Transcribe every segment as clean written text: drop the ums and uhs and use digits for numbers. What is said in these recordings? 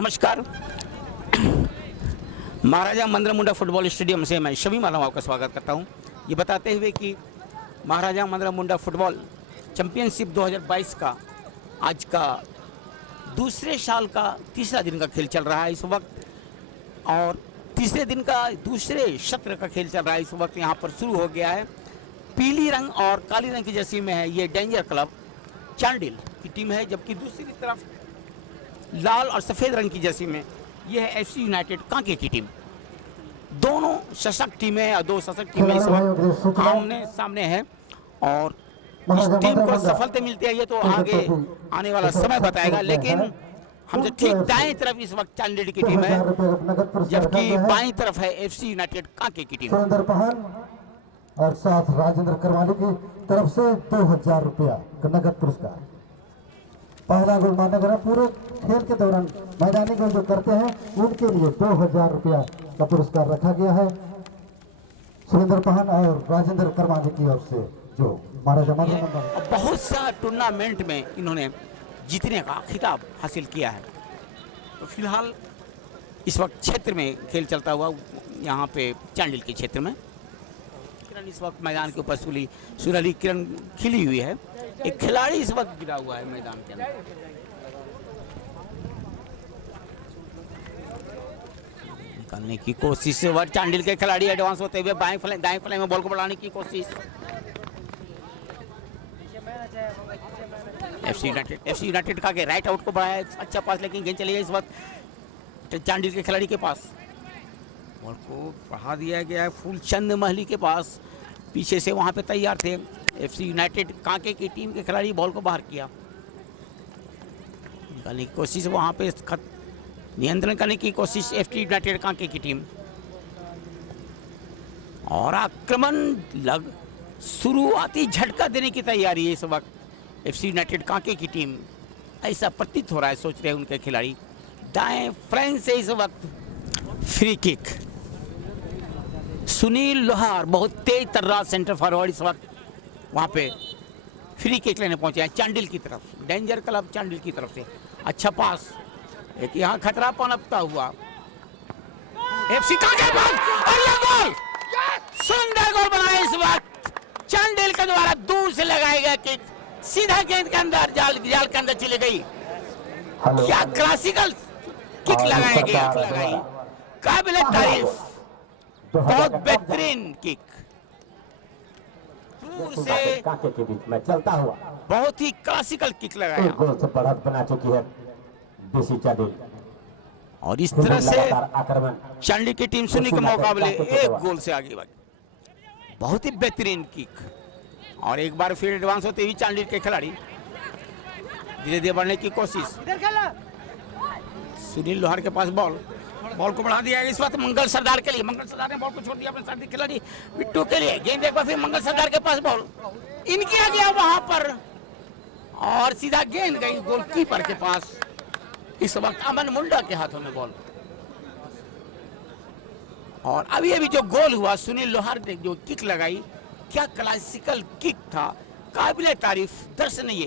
नमस्कार। महाराजा मंदरा मुंडा football stadium से मैं सभी मानवों का स्वागत करता हूं, ये बताते हुए कि महाराजा मंदरा मुंडा फुटबॉल चैंपियनशिप 2022 का आज का दूसरे साल का तीसरा दिन का खेल चल रहा है इस वक्त, और तीसरे दिन का दूसरे सत्र का खेल चल रहा है इस वक्त। यहाँ पर शुरू हो गया है। पीली रंग और काली रंग की जर्सी में है ये डेंजर क्लब चांडिल की टीम है, जबकि दूसरी तरफ लाल और सफ़ेद रंग की जर्सी में यह है एफसी यूनाइटेड कांके की टीम। दोनों सशक्त टीमें हैं और दो सशक्त टीमें इस वक्त आमने सामने है, और इस टीम को सफलता मिलती है ये तो आगे आने वाला समय बताएगा। लेकिन हमसे ठीक दाएं तरफ इस वक्त चांडिल की टीम है, जबकि बाईं तरफ है एफसी यूनाइटेड कांके की टीम। और साथ राजेंद्र करवाली की तरफ से 2000 रुपया नगद पुरस्कार। पहला गोल माना गया। पूरे खेल के दौरान मैदानी गोल जो करते हैं उनके लिए 2000 रुपया का पुरस्कार रखा गया है सुरेंद्र पहन और राजेंद्र करवाली की ओर से, जो महाराजा मंदरा बहुत सा टूर्नामेंट में इन्होंने जीतने का खिताब हासिल किया है। तो फिलहाल इस वक्त क्षेत्र में खेल चलता हुआ यहाँ पे चांडिल के क्षेत्र में किरण इस वक्त मैदान के ऊपर सुरहली किरण खिली हुई है। एक खिलाड़ी इस वक्त गिरा हुआ है मैदान के अंदर। निकालने की कोशिश से चांडिल के खिलाड़ी एडवांस होते हुए दाएं फ्लैंक में बॉल को बढ़ाने की कोशिश। एफसी यूनाइटेड का के राइट आउट को बढ़ाया, अच्छा पास, लेकिन गेंद चली गई इस वक्त चांडिल के खिलाड़ी के पास। बॉल को बढ़ा दिया गया है फूलचंद महली के पास, पीछे से वहां पे तैयार थे एफसी यूनाइटेड कांके की टीम के खिलाड़ी। बॉल को बाहर किया, निकालने की कोशिश, वहां पे नियंत्रण करने की कोशिश एफसी यूनाइटेड कांके की टीम, और आक्रमण शुरुआती झटका देने की तैयारी है इस वक्त एफसी यूनाइटेड कांके की टीम। ऐसा प्रतीत हो रहा है, सोच रहे हैं उनके खिलाड़ी। दाएं फ्लैंक से इस वक्त फ्री किक, सुनील लोहार बहुत तेज तर्रार सेंटर फॉरवर्ड इस वक्त वहां पे फ्री किक लेने पहुंचे हैं चांडिल की तरफ, डेंजर क्लब चांडिल की तरफ से। अच्छा पास, एक यहाँ खतरा पनपता हुआ एफसी कांके और ये गोल, सुंदर गोल बनाया इस वक्त चांडिल के द्वारा। दूर से लगाया गया किक सीधा गेंद के अंदर, जाल के अंदर चली गई। क्या क्लासिकल किक लगाया गया, काबिल तारीफ, बहुत बेहतरीन किक, दूर से कांके के बीच में चलता हुआ बहुत ही क्लासिकल किक लगाया। गोल से बढ़त बना चुकी है देसी चांडिल, और इस तरह से आक्रमण चांडिल की टीम सुनी के मुकाबले एक गोल से आगे बढ़ी। बहुत ही बेहतरीन किक, और एक बार फिर एडवांस होते हुए चांडिल के खिलाड़ी धीरे धीरे बढ़ने की कोशिश। सुनील लोहार के पास बॉल को बढ़ा दिया इस वक्त मंगल सरदार के लिए। मंगल सरदार ने बॉल को छोड़ दिया अपने साथी खिलाड़ी बिट्टू के लिए। गेंद एक बार फिर मंगल सरदार के पास, बॉल इनकी आ गया वहां पर, और सीधा गेंद गई गोलकीपर के पास। इस वक्त अमन मुंडा के हाथों में बॉल, और अभी जो गोल हुआ सुनील लोहार ने जो किक लगाई, क्या क्लासिकल किक था, काबिल तारीफ दर्शनीय,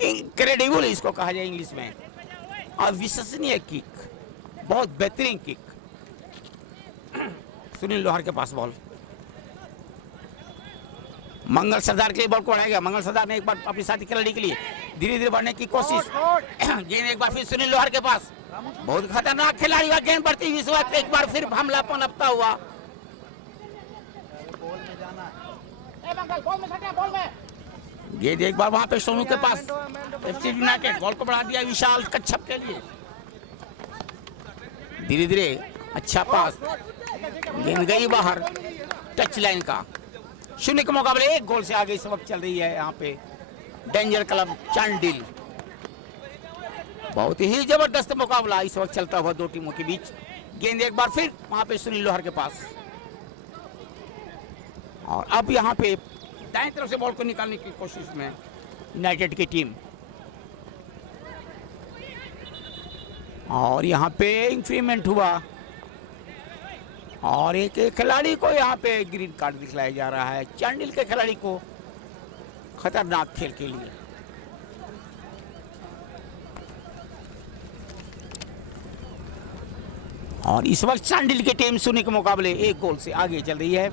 ये इनक्रेडिबल इसको कहा जाए इंग्लिश में, अविश्वसनीय किक, बहुत बेहतरीन किक। सुनील लोहार के पास बॉल, मंगल सरदार के लिए बॉल को उड़ाया गया। मंगल सरदार ने एक बार अपनी साथी खिलाड़ी के लिए धीरे धीरे बढ़ने की कोशिश। गेंद एक बार फिर सुनील लोहार के पास, बहुत खतरनाक खिलाड़ी का गेंद बढ़ती हुई इस वक्त एक बार फिर हमला पनपता हुआ। गेंद एक बार वहां पे सोनू के पास, एफसी यूनाइटेड बॉल को बढ़ा दिया विशाल कच्छप के लिए। धीरे धीरे अच्छा पास, गेंद गई बाहर टच लाइन का। शून्य के मुकाबले एक गोल से आगे इस वक्त चल रही है यहाँ पे डेंजर क्लब चांडिल। बहुत ही जबरदस्त मुकाबला इस वक्त चलता हुआ दो टीमों के बीच। गेंद एक बार फिर वहां पे सुनील लोहार के पास, और अब यहाँ पे दाएं तरफ से बॉल को निकालने की कोशिश में यूनाइटेड की टीम, और यहाँ पे इंक्रीमेंट हुआ, और एक खिलाड़ी को यहाँ पे ग्रीन कार्ड दिखलाया जा रहा है चांडिल के खिलाड़ी को, खतरनाक खेल के लिए। और इस वक्त चांडिल की टीम शून्य के मुकाबले 1 गोल से आगे चल रही है।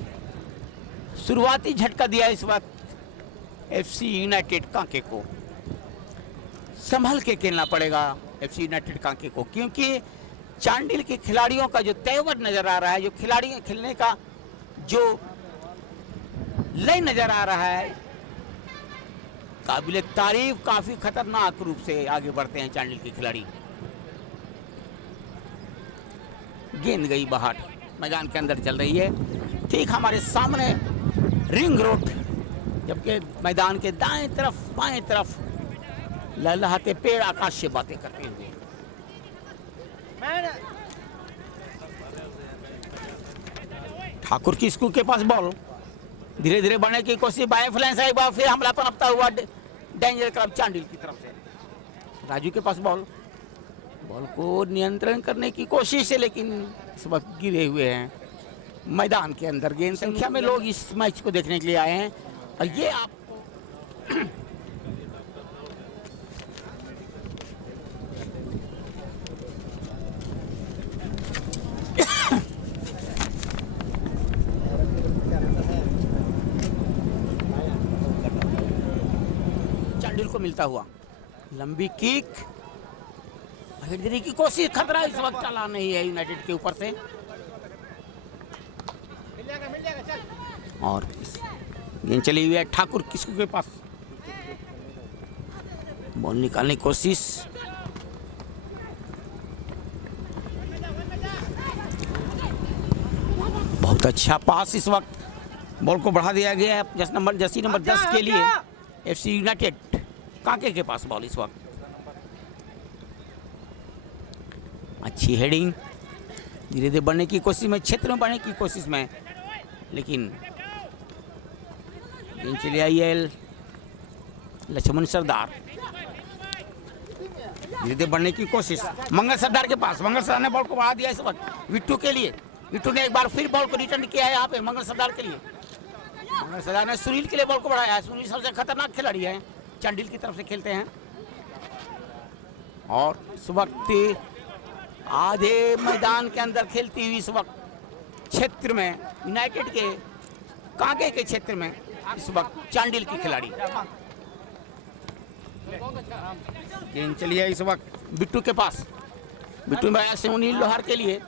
शुरुआती झटका दिया इस वक्त एफसी यूनाइटेड कांके को। संभल के खेलना पड़ेगा एफसी यूनाइटेड कांके को, क्योंकि चांडिल के खिलाड़ियों का जो तेवर नजर आ रहा है, जो खिलाड़ी खेलने का जो लय नजर आ रहा है, काबिल तारीफ, काफी खतरनाक रूप से आगे बढ़ते हैं चांडिल के खिलाड़ी। गेंद गई बाहर, मैदान के अंदर चल रही है, ठीक हमारे सामने रिंग रोड, जबकि मैदान के दाएं तरफ बाएं तरफ लहलहाते पेड़ आकाश से बातें करते हुए। ठाकुर की स्कूल के पास बॉल, धीरे धीरे बढ़ने की कोशिश, बाएं फ्लैंस है, एक बार फिर हमला पनपता हुआ डेंजर क्लब चांडिल की तरफ से। राजू के पास बॉल, बॉल को नियंत्रण करने की कोशिश है, लेकिन इस वक्त गिरे हुए हैं मैदान के अंदर। गेंद संख्या में लोग इस मैच को देखने के लिए आए हैं और ये आपको चांडिल को मिलता हुआ लंबी किक, हेडरी की कोशिश, खतरा इस वक्त चला नहीं है यूनाइटेड के ऊपर से। और गेंद चली हुई है ठाकुर किसकू के पास, बॉल निकालने की कोशिश, बहुत अच्छा पास। इस वक्त बॉल को बढ़ा दिया गया है जर्सी नंबर 10 के लिए एफसी यूनाइटेड कांके के पास बॉल। इस वक्त अच्छी हेडिंग, धीरे धीरे बढ़ने की कोशिश में, क्षेत्र में बढ़ने की कोशिश में, लेकिन गेंद चली आई है लक्ष्मण सरदार, धीरे धीरे बढ़ने की कोशिश मंगल सरदार के पास। मंगल सरदार ने बॉल को बढ़ा दिया इस वक्त विट्टू के लिए। विट्टू ने एक बार फिर बॉल को रिटर्न किया है यहाँ पे मंगल सरदार के लिए। मंगल सरदार ने सुनील के लिए बॉल को बढ़ाया है। सुनील सबसे खतरनाक खिलाड़ी है, चांडिल की तरफ से खेलते हैं। और इस वक्त आधे मैदान के अंदर खेलती हुई इस वक्त क्षेत्र में यूनाइटेड के कांके के क्षेत्र में इस वक्त चांडिल की खिलाड़ी। गेंद चली है इस वक्त बिट्टू के पास, बिट्टू में आया सुनील लोहार के लिए।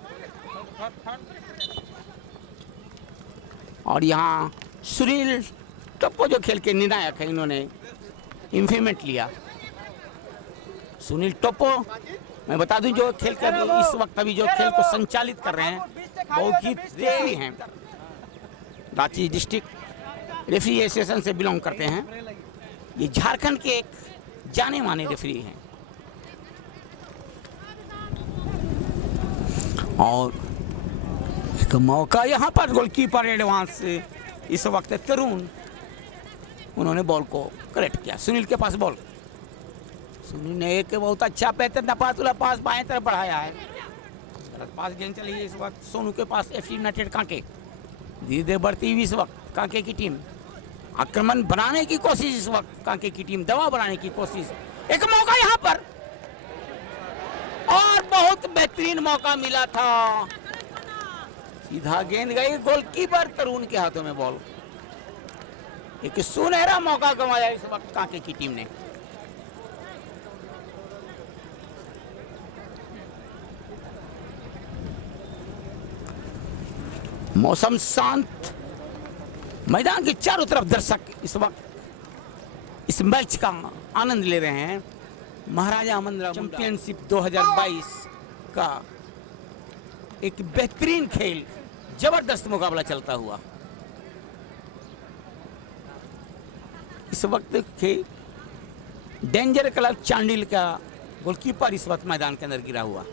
और यहाँ सुनील टप्पो जो खेल के निर्णायक है, इन्होंने इन्फीमेंट लिया। सुनील टप्पो, मैं बता दूं, जो खेल के इस वक्त अभी जो खेल को संचालित कर रहे हैं बहुत ही रेफरी हैं, रांची डिस्ट्रिक्ट रेफरी एसोसिएशन से बिलोंग करते हैं। ये झारखंड के एक जाने माने रेफरी हैं। और एक मौका यहाँ पर गोलकीपर एडवांस इस वक्त तरुण, उन्होंने बॉल को करेक्ट किया। सुनील के पास बॉल, सुनील ने एक बहुत अच्छा बेहतर नपातुला पास बाएं तरफ बढ़ाया है। गलत पास गेंद चली है इस वक्त सोनू के पास एफसी यूनाइटेड कांके। धीरे धीरे बढ़ती हुई इस वक्त कांके की टीम आक्रमण बनाने की कोशिश, इस वक्त कांके की टीम दबाव बनाने की कोशिश। एक मौका यहाँ पर, और बहुत बेहतरीन मौका मिला था, सीधा गेंद गई गोलकीपर तरुण के हाथों में बॉल। एक सुनहरा मौका गंवाया इस वक्त कांके की टीम ने। मौसम शांत, मैदान के चारों तरफ दर्शक इस वक्त इस मैच का आनंद ले रहे हैं। महाराजा आमंद्रा चैंपियनशिप 2022 का एक बेहतरीन खेल, जबरदस्त मुकाबला चलता हुआ इस वक्त के डेंजर क्लब चांडिल का गोलकीपर इस वक्त मैदान के अंदर गिरा हुआ।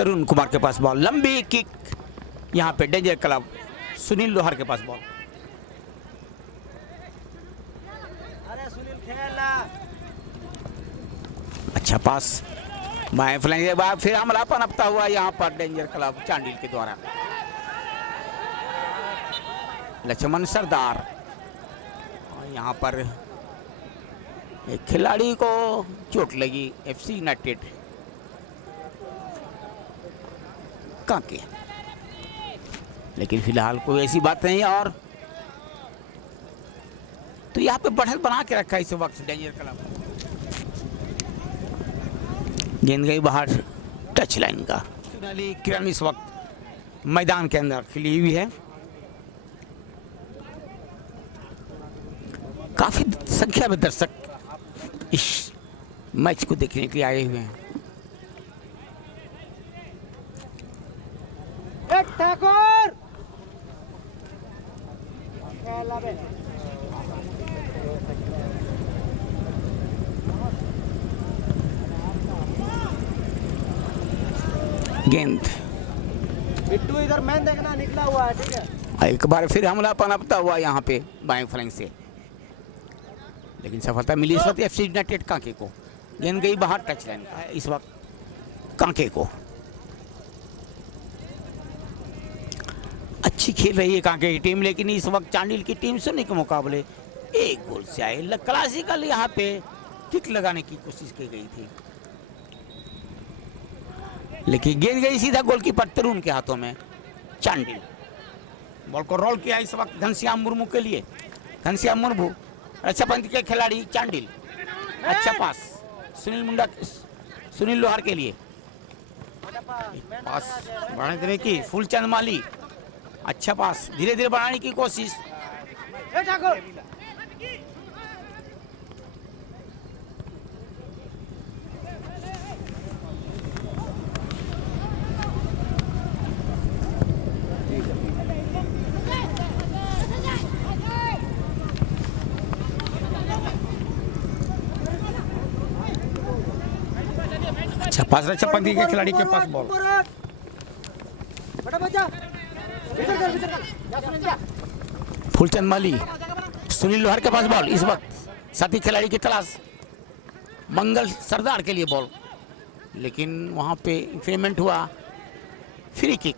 तरुण कुमार के पास बॉल, लंबी किक, यहाँ पे डेंजर क्लब सुनील लोहार के पास बॉल। अच्छा पास बाएं फ्लैंग के बाद फिर हमला पनपता हुआ यहाँ पर डेंजर क्लब चांडिल के द्वारा। लक्ष्मण सरदार, और यहाँ पर एक खिलाड़ी को चोट लगी, FC यूनाइटेड कांके, लेकिन फिलहाल कोई ऐसी बात नहीं। और तो यहाँ पे बढ़त बना के रखा है इस वक्त डेंजर क्लब। गेंद गई बाहर टच लाइन का। सोनाली किरण इस वक्त मैदान के अंदर खिली हुई है। काफी संख्या में दर्शक इस मैच को देखने के लिए आए हुए हैं। गेंद बिट्टू इधर मैन देखना निकला हुआ है, ठीक है। एक बार फिर हमला पनपता हुआ यहाँ पे बाएं फ्लैंग से, लेकिन सफलता मिली इस वक्त FC यूनाइटेड कांके को। गेंद गई बाहर टच लाइन का इस वक्त कांके को। अच्छी खेल रही है कांके की टीम, लेकिन इस वक्त चांडिल की टीम सुनने के मुकाबले एक गोल से आए। क्लासिकल यहाँ पे किक लगाने की कोशिश की गई थी, लेकिन गेंद गई सीधा गोलकीपर तरुण के हाथों में। चांडिल बॉल को रोल किया इस वक्त घनश्याम मुर्मू के लिए। घनश्याम मुर्मू अच्छा पंथ के खिलाड़ी चांडिल, अच्छा पास सुनील लोहार के लिए। पास बढ़ाने देने की फूलचंद माली, अच्छा पास धीरे धीरे बढ़ाने की कोशिश। अच्छा पास रक्षा पंथी के खिलाड़ी के पास बॉल। फूलचंद माली, सुनील लोहार के पास बॉल। इस वक्त साथी खिलाड़ी की तलाश, मंगल सरदार के लिए बॉल, लेकिन वहां पे पेमेंट हुआ। Free kick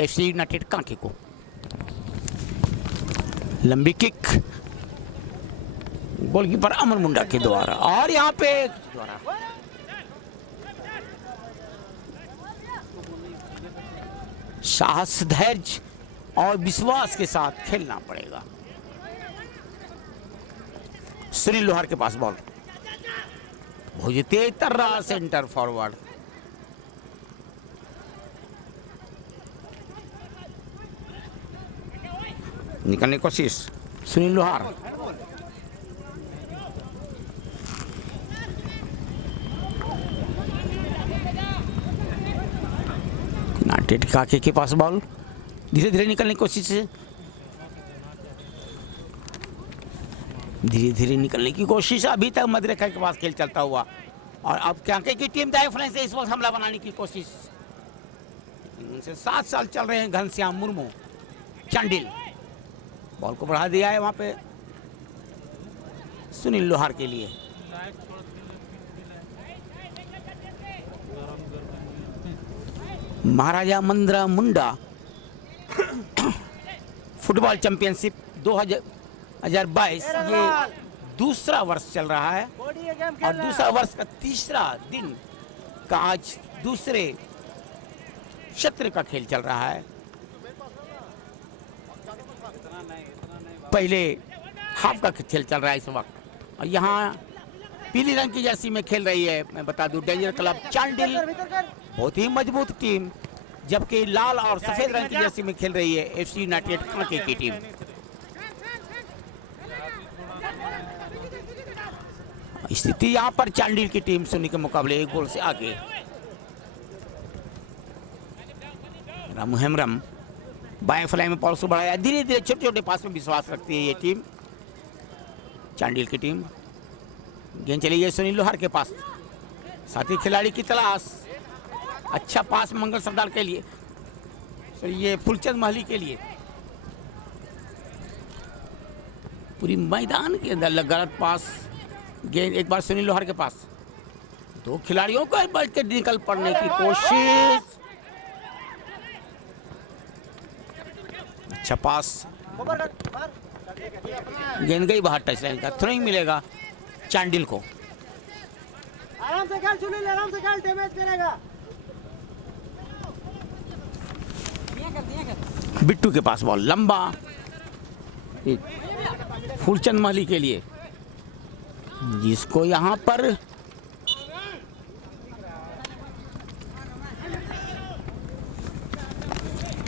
FC United Kanke को। लंबी किक गोलकीपर अमन मुंडा के द्वारा, और यहाँ पे साहस, धैर्य और विश्वास के साथ खेलना पड़ेगा। सुनील लोहार के पास बॉल, बहुत तेज तर रहा सेंटर फॉरवर्ड। निकलने की कोशिश सुनील लोहार, यूनाइटेड काके के पास बॉल, धीरे धीरे निकलने की कोशिश, धीरे धीरे निकलने की कोशिश। अभी तक मध्यरेखा के पास खेल चलता हुआ, और अब काके की टीम दाएं फ्लैंग से इस वक्त हमला बनाने की कोशिश। उनसे 7 साल चल रहे हैं घनश्याम मुर्मू। चांडिल बॉल को बढ़ा दिया है वहां पे सुनील लोहार के लिए। महाराजा मंद्रा मुंडा फुटबॉल चैंपियनशिप 2022 ये दूसरा वर्ष चल रहा है, और दूसरा वर्ष का तीसरा दिन का आज दूसरे क्षेत्र का खेल चल रहा है। पहले हाफ का खेल चल रहा है इस वक्त, और यहाँ पीली रंग की जर्सी में खेल रही है, मैं बता दूं, डेंजर क्लब चांडिल, बहुत ही मजबूत टीम, जबकि लाल और सफेद रंग की जर्सी में खेल रही है FC यूनाइटेड कांके की टीम। स्थिति यहाँ पर चांडिल की टीम सुनी के मुकाबले 1 गोल से आगे। रामू हेमरम बाएं फ्लाई में पॉल्स को बढ़ाया, धीरे धीरे छोटे छोटे पास में विश्वास रखती है ये टीम, चांडिल की टीम। गेंद चली गई सुनील लोहार के पास, साथी खिलाड़ी की तलाश, अच्छा पास मंगल सरदार के लिए, तो ये फुलचंद महली के लिए। पूरी मैदान के अंदर गलत पास, गेंद एक बार सुनील लोहार के पास, दो खिलाड़ियों को बच के निकल पड़ने की कोशिश। अच्छा पास, गेंद गई बाहर, टच लाइन का थ्रोइंग मिलेगा चांडिल को। आराम से खेल सुनील, आराम से खेल, डैमेज करेगा। बिट्टू के पास बॉल लंबा, फूलचंद महली के लिए, जिसको यहां पर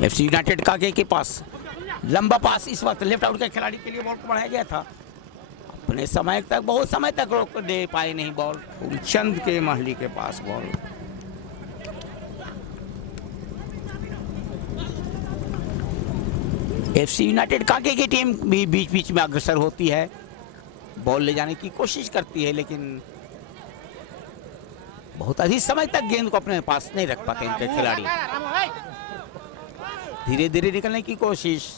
एफसी यूनाइटेड काके के पास लंबा पास, इस वक्त लेफ्ट आउट के खिलाड़ी के लिए बॉल को बढ़ाया गया था। अपने समय तक, बहुत समय तक रोक दे पाए नहीं बॉल। फूलचंद के महली के पास बॉल, एफसी यूनाइटेड काके की टीम भी बीच बीच में अग्रसर होती है, बॉल ले जाने की कोशिश करती है, लेकिन बहुत अधिक समय तक गेंद को अपने पास नहीं रख पाते इनके खिलाड़ी। धीरे धीरे निकलने की कोशिश,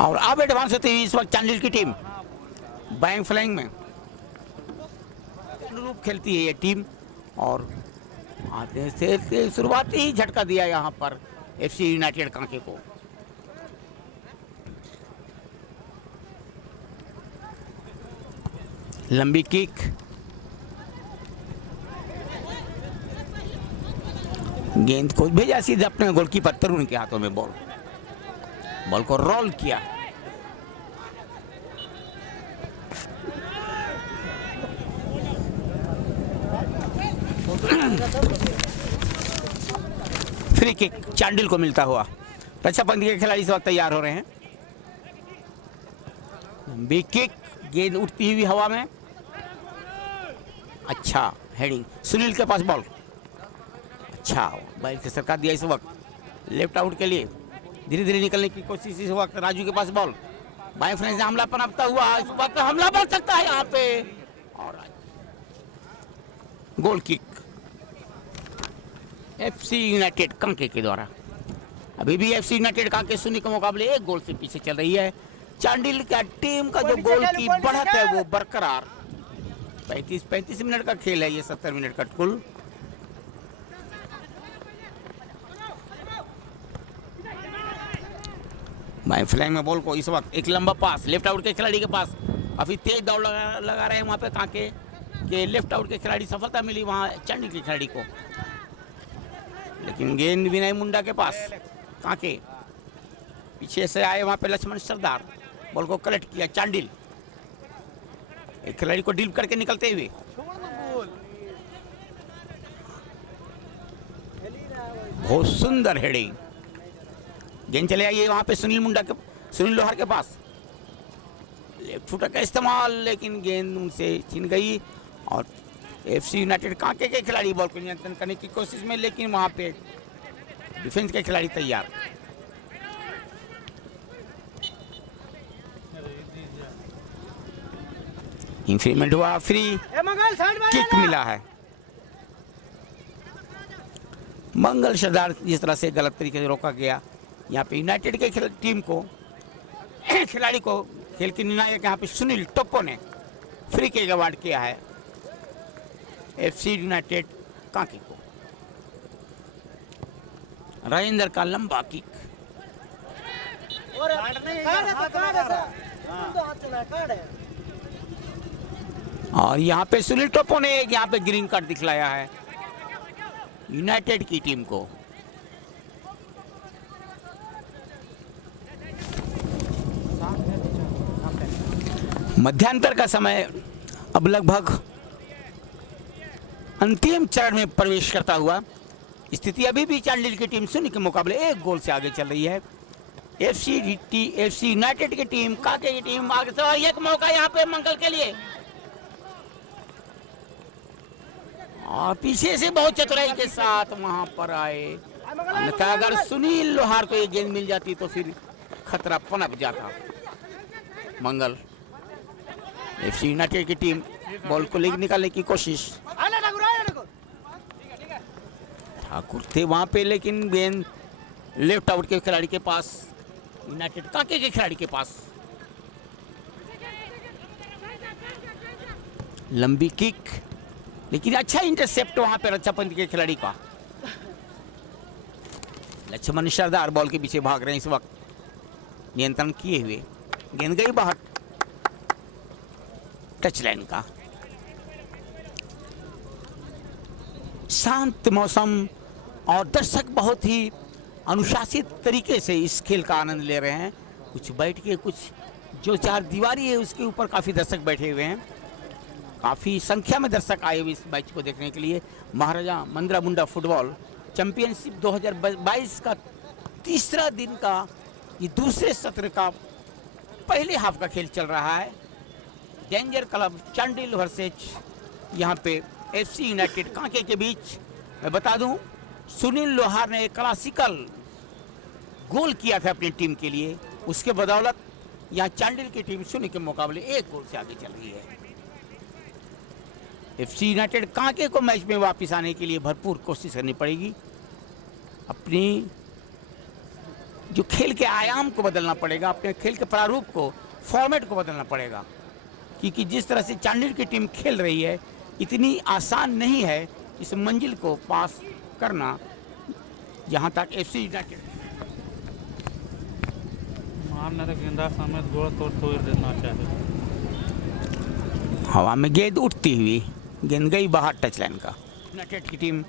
और अब एडवांस होती हुई इस वक्त चांडिल की टीम बैक फ्लाइंग में अनुरूप खेलती है ये टीम, और आते से शुरुआती ही झटका दिया यहां पर एफसी यूनाइटेड कांके को। लंबी किक, गेंद को भेजा सीधे अपने गोलकीपर तरुण के हाथों में, बॉल को रोल किया। फ्री किक चांडिल को मिलता हुआ। रक्षाबंधी के खिलाड़ी इस वक्त तैयार हो रहे हैं। लंबी किक, गेंद उठती हुई हवा में, अच्छा हेडिंग, सुनील के पास बॉल, अच्छा बैल से सरका दिया। इस वक्त लेफ्ट आउट के लिए धीरे धीरे निकलने की कोशिश, इस वक्त राजू के पास बॉल, बाएं फ्लैंक से हमला पनपता हुआ, इस वक्त हमला बढ़ सकता है यहाँ पे, और goal kick FC United Kanke के द्वारा। अभी भी एफसी यूनाइटेड कांके शून्य के मुकाबले एक गोल से पीछे चल रही है। चांडिल का टीम का जो गोल की बढ़त है वो बरकरार। 35 मिनट का खेल है ये, 70 मिनट का कुल। बाएं फ्लैंक में बॉल को इस वक्त एक लंबा पास लेफ्ट आउट के खिलाड़ी के पास, काफी तेज दौड़ लगा रहे हैं वहां पे कांके के लेफ्ट आउट के खिलाड़ी, सफलता मिली वहां चांडिल के खिलाड़ी को, लेकिन गेंद विनय मुंडा के पास। कांके पीछे से आए वहां पे लक्ष्मण सरदार, बॉल को कलेक्ट किया चांडिल, एक खिलाड़ी को डील करके निकलते हुए, बहुत सुंदर हेडिंग, गेंद चले आई वहां पे सुनील लोहार के पास, लेफ्ट फुटर का इस्तेमाल, लेकिन गेंद उनसे छिन गई और एफसी यूनाइटेड कांके के खिलाड़ी बॉल को नियंत्रण करने की कोशिश में, लेकिन वहां पे डिफेंस के खिलाड़ी तैयार। इंफ्रीमेंट हुआ, फ्री किक मिला है। मंगल सरदार जिस तरह से गलत तरीके से रोका गया, यहाँ पे यूनाइटेड के टीम को खिलाड़ी को खेल के निर्णायक यहाँ पे सुनील टोप्पो ने फ्री किक अवार्ड किया है एफसी यूनाइटेड कांके को। राजेंद्र का लंबा किक, और यहाँ पे सुनील टोप्पो ने यहाँ पे ग्रीन कार्ड दिखलाया है यूनाइटेड की टीम को। मध्यांतर का समय अब लगभग अंतिम चरण में प्रवेश करता हुआ, स्थिति अभी भी चांडिल की टीम शून्य के मुकाबले एक गोल से आगे चल रही है। एफसी यूनाइटेड की टीम कांके की टीम आगे से, और एक मौका यहाँ पे मंगल के लिए, और पीछे से बहुत चतुराई के साथ वहां पर आए, अन्यथा अगर सुनील लोहार को ये गेंद मिल जाती तो फिर खतरा पनप जाता। मंगल एफसी यूनाइटेड की टीम बॉल को लेकर निकालने की कोशिश। ठाकुर थे वहां पे, लेकिन गेंद लेफ्ट आउट के खिलाड़ी के पास, यूनाइटेड कांके के खिलाड़ी के पास। लंबी किक, लेकिन अच्छा इंटरसेप्ट वहां पे रक्षापंत के खिलाड़ी का। लक्ष्मण सरदार बॉल के पीछे भाग रहे हैं इस वक्त, नियंत्रण किए हुए। गेंद गई बाहर, टच लाइन का। शांत मौसम और दर्शक बहुत ही अनुशासित तरीके से इस खेल का आनंद ले रहे हैं। कुछ बैठ के, कुछ जो चार दीवारी है उसके ऊपर काफ़ी दर्शक बैठे हुए हैं। काफ़ी संख्या में दर्शक आए हुए इस मैच को देखने के लिए। महाराजा मंदरा मुंडा फुटबॉल चैंपियनशिप 2022 का तीसरा दिन का ये दूसरे सत्र का पहले हाफ का खेल चल रहा है। डेंजर क्लब चांडिल वर्सेज यहाँ पे एफसी यूनाइटेड कांके के बीच। मैं बता दूं, सुनील लोहार ने एक क्लासिकल गोल किया था अपनी टीम के लिए, उसके बदौलत यहाँ चांडिल की टीम शून्य के मुकाबले 1 गोल से आगे चल रही है। एफसी यूनाइटेड कांके को मैच में वापस आने के लिए भरपूर कोशिश करनी पड़ेगी। अपनी जो खेल के आयाम को बदलना पड़ेगा, अपने खेल के प्रारूप को, फॉर्मेट को बदलना पड़ेगा, क्योंकि जिस तरह से चांडिल की टीम खेल रही है इतनी आसान नहीं है इस मंजिल को पास करना, जहां तक एफसी यूनाइटेड गेंदा समेत गोल तोड़ देना चाहिए। हवा में गेंद उठती हुई, गेंद गई बाहर टच लाइन का। यूनाइटेड की टीम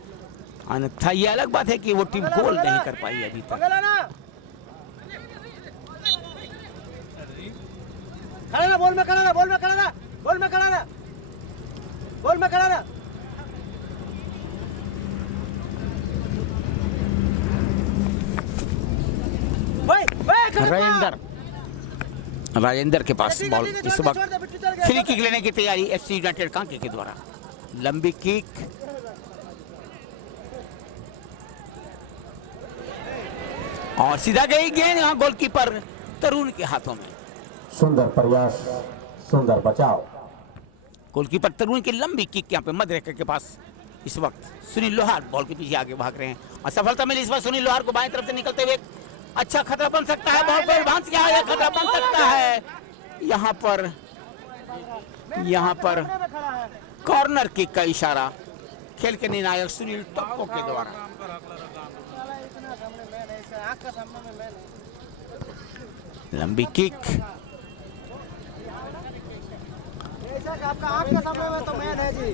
अन्यथा ये अलग बात है कि वो टीम गोल नहीं कर पाई अभी तक। खड़ा ना, बॉल में खड़ा ना, बॉल में खड़ा ना, बॉल में खड़ा ना, बॉल में खड़ा ना। राजेंद्र के पास बॉल इस वक्त फ्री किक लेने की तैयारी एफसी यूनाइटेड कांके के द्वारा। लंबी किक, और सीधा गई गेंद यहाँ गोलकीपर तरुण के हाथों में। सुंदर प्रयास, सुंदर बचाव। गोलकीपर तरुण की लंबी किक यहाँ पे मध्य रेखा के पास। इस वक्त सुनील लोहार बॉल के पीछे आगे भाग रहे हैं और सफलता मिली इस वक्त सुनील लोहार को बाएं तरफ से निकलते हुए। अच्छा खतरा बन सकता है, बॉल को एडवांस किया है, खतरा बन सकता है। यहाँ पर कॉर्नर किक का इशारा खेल के निर्णायक सुनील टप्पो के द्वारा। लंबी किक, आपका आंख के सामने में तो मैन है जी।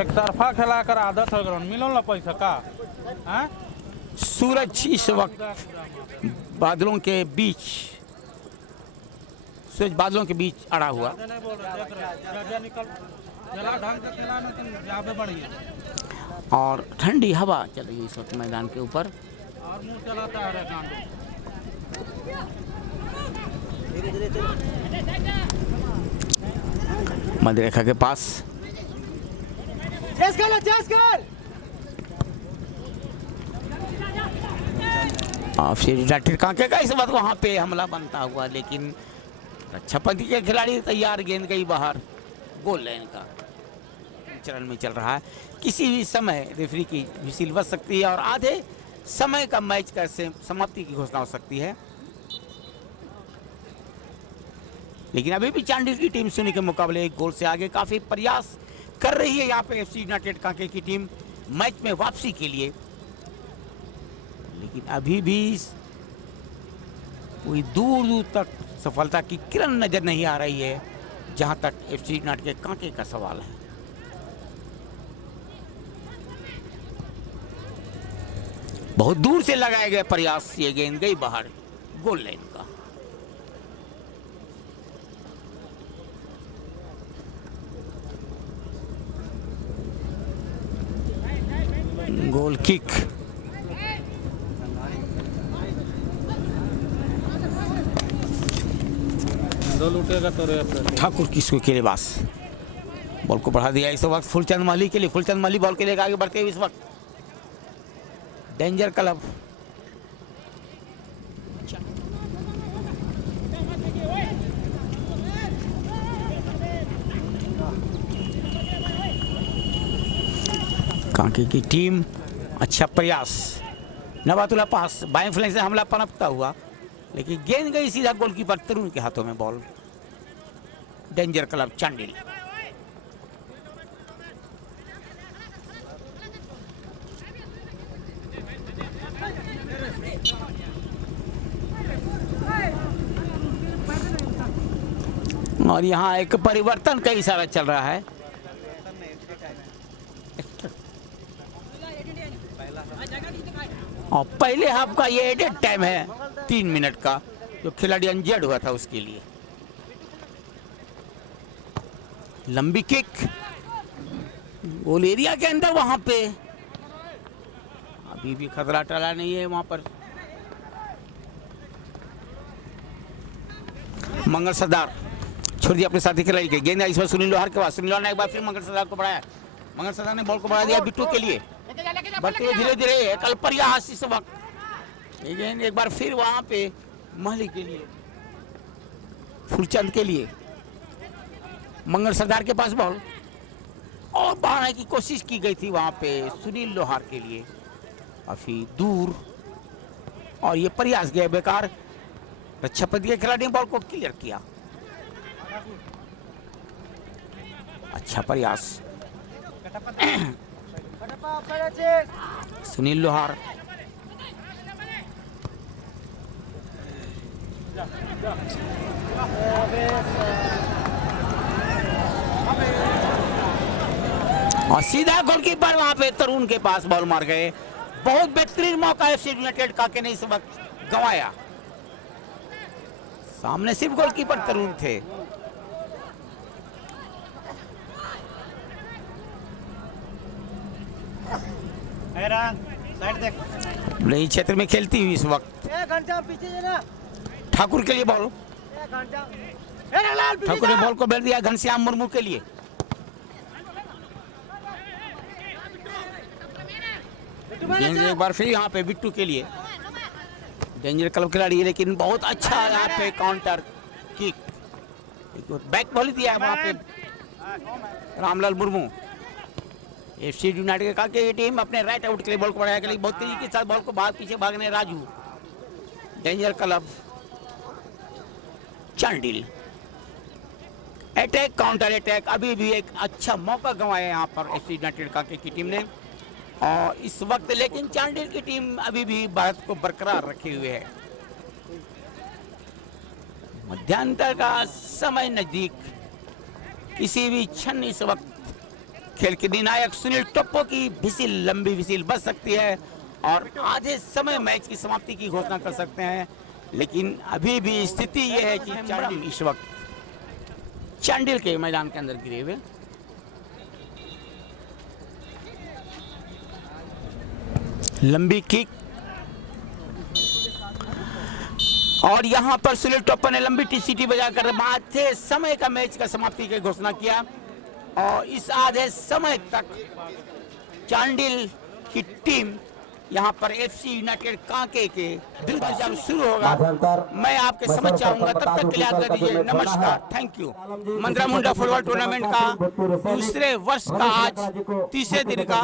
एक तरफा खेला कर आदत हो गया, मिलो ना पैसा का। हाँ? सूरज इस वक्त बादलों के बीच, सूरज बादलों के बीच अड़ा हुआ और ठंडी हवा चल रही है इस वक्त मैदान के ऊपर। और मुंह चलाता है मध्य रेखा के पास यूनाइटेड कांके का इस वक्त वहां पे हमला बनता हुआ, लेकिन रक्षापंथी के खिलाड़ी तैयार, गेंद गई बाहर। गोल लाइन का चरण में चल रहा है। किसी भी समय रेफरी की व्हिसिल बज सकती है और आधे समय का मैच का समाप्ति की घोषणा हो सकती है। लेकिन अभी भी चांडिल की टीम शून्य के मुकाबले 1 गोल से आगे काफी प्रयास कर रही है यहाँ पे एफसी यूनाइटेड कांके की टीम मैच में वापसी के लिए। लेकिन अभी भी कोई दूर दूर तक सफलता की किरण नजर नहीं आ रही है जहां तक एफसी यूनाइटेड कांके का सवाल है। बहुत दूर से लगाए गए प्रयास, ये गेंद गई बाहर गोल लाइन का। गोल किक, लूटेगा तो ठाकुर किसको के लिए बस बॉल को बढ़ा दिया इस वक्त फुलचंद माली के लिए। फुलचंद माली बॉल के लिए आगे बढ़ते हुए इस वक्त डेंजर क्लब कांके की टीम अच्छा प्रयास, नवातुल्ला पास बाएं फ्लैंक से हमला पनपता हुआ, लेकिन गेंद गई सीधा गोलकीपर तरुण के हाथों में। Ball danger club Chandil. और यहाँ एक परिवर्तन का इशारा चल रहा है। और पहले हाफ का ये एडेड टाइम है 3 मिनट का, जो खिलाड़ी इंजर्ड हुआ था उसके लिए। लंबी किक गोल एरिया के अंदर, वहां पे अभी भी खतरा टला नहीं है। वहां पर मंगल सरदार छोड़ दिया अपने साथी खिलाड़ी के। गेंद इस बार सुनील लोहार के पास। सुनील लोहार ने एक बार फिर मंगल सरदार को बढ़ाया। मंगल सरदार ने बॉल को बढ़ा दिया बिट्टू के लिए। बढ़ते हुए धीरे धीरे कलपरिया इस वक्त गेंद एक बार फिर वहां पे महली के लिए, फुलचंद के लिए। मंगल सरदार के पास बॉल और बढ़ाने की कोशिश की गई थी वहां पे सुनील लोहार के लिए, काफी दूर, और ये प्रयास गया बेकार। रक्षापति के खिलाड़ी ने बॉल को क्लियर किया। अच्छा प्रयास सुनील लोहार। और सीधा गोलकीपर वहां पे तरुण के पास बॉल मार गए। बहुत बेहतरीन मौका एफसी यूनाइटेड का के ने इस वक्त गंवाया। सामने सिर्फ गोलकीपर तरुण थे। नई क्षेत्र में खेलती हुई इस वक्त ठाकुर के लिए बॉल। ठाकुर ने बॉल को भेज दिया घनश्याम मुर्मू के लिए। गेंद एक बार फिर यहाँ पे बिट्टू के लिए। डेंजर क्लब खिलाड़ी है, लेकिन बहुत अच्छा यहाँ पे काउंटर किक, बैक बॉल दिया है वहाँ पे रामलाल मुर्मू। एफसी यूनाइटेड का की टीम अपने राइट आउट के लिए बॉल को बढ़ाया के लिए बहुत तेजी के साथ बॉल को बाहर पीछे भागने Raju. Danger club Chandil. Attack counter attack, अभी भी एक अच्छा मौका गंवाया यहाँ पर एफसी यूनाइटेड का की टीम ने। और इस वक्त लेकिन चांडिल की टीम अभी भी भारत को बरकरार रखे हुए है। मध्यांतर का समय नजदीक, किसी भी क्षण इस वक्त खेल के निर्णायक सुनील टोप्पो की विसिल, लंबी विसिल बज सकती है और आधे समय मैच की समाप्ति की घोषणा कर सकते हैं। लेकिन अभी भी स्थिति यह है कि चांडिल इस वक्त चांडिल के मैदान के अंदर गिरे हुए। लंबी किक और यहां पर सुनील टोप्पो ने लंबी टीसीटी बजाकर आधे समय का मैच का समाप्ति की घोषणा किया। और इस आधे समय तक चांडिल की टीम यहां पर एफसी यूनाइटेड कांके के विरुद्ध जब शुरू होगा मैं आपके समझ चाहूंगा। तब तक के लिए याद कर दीजिए। नमस्कार, thank you. Mantra Munda football tournament का दूसरे वर्ष का आज तीसरे दिन का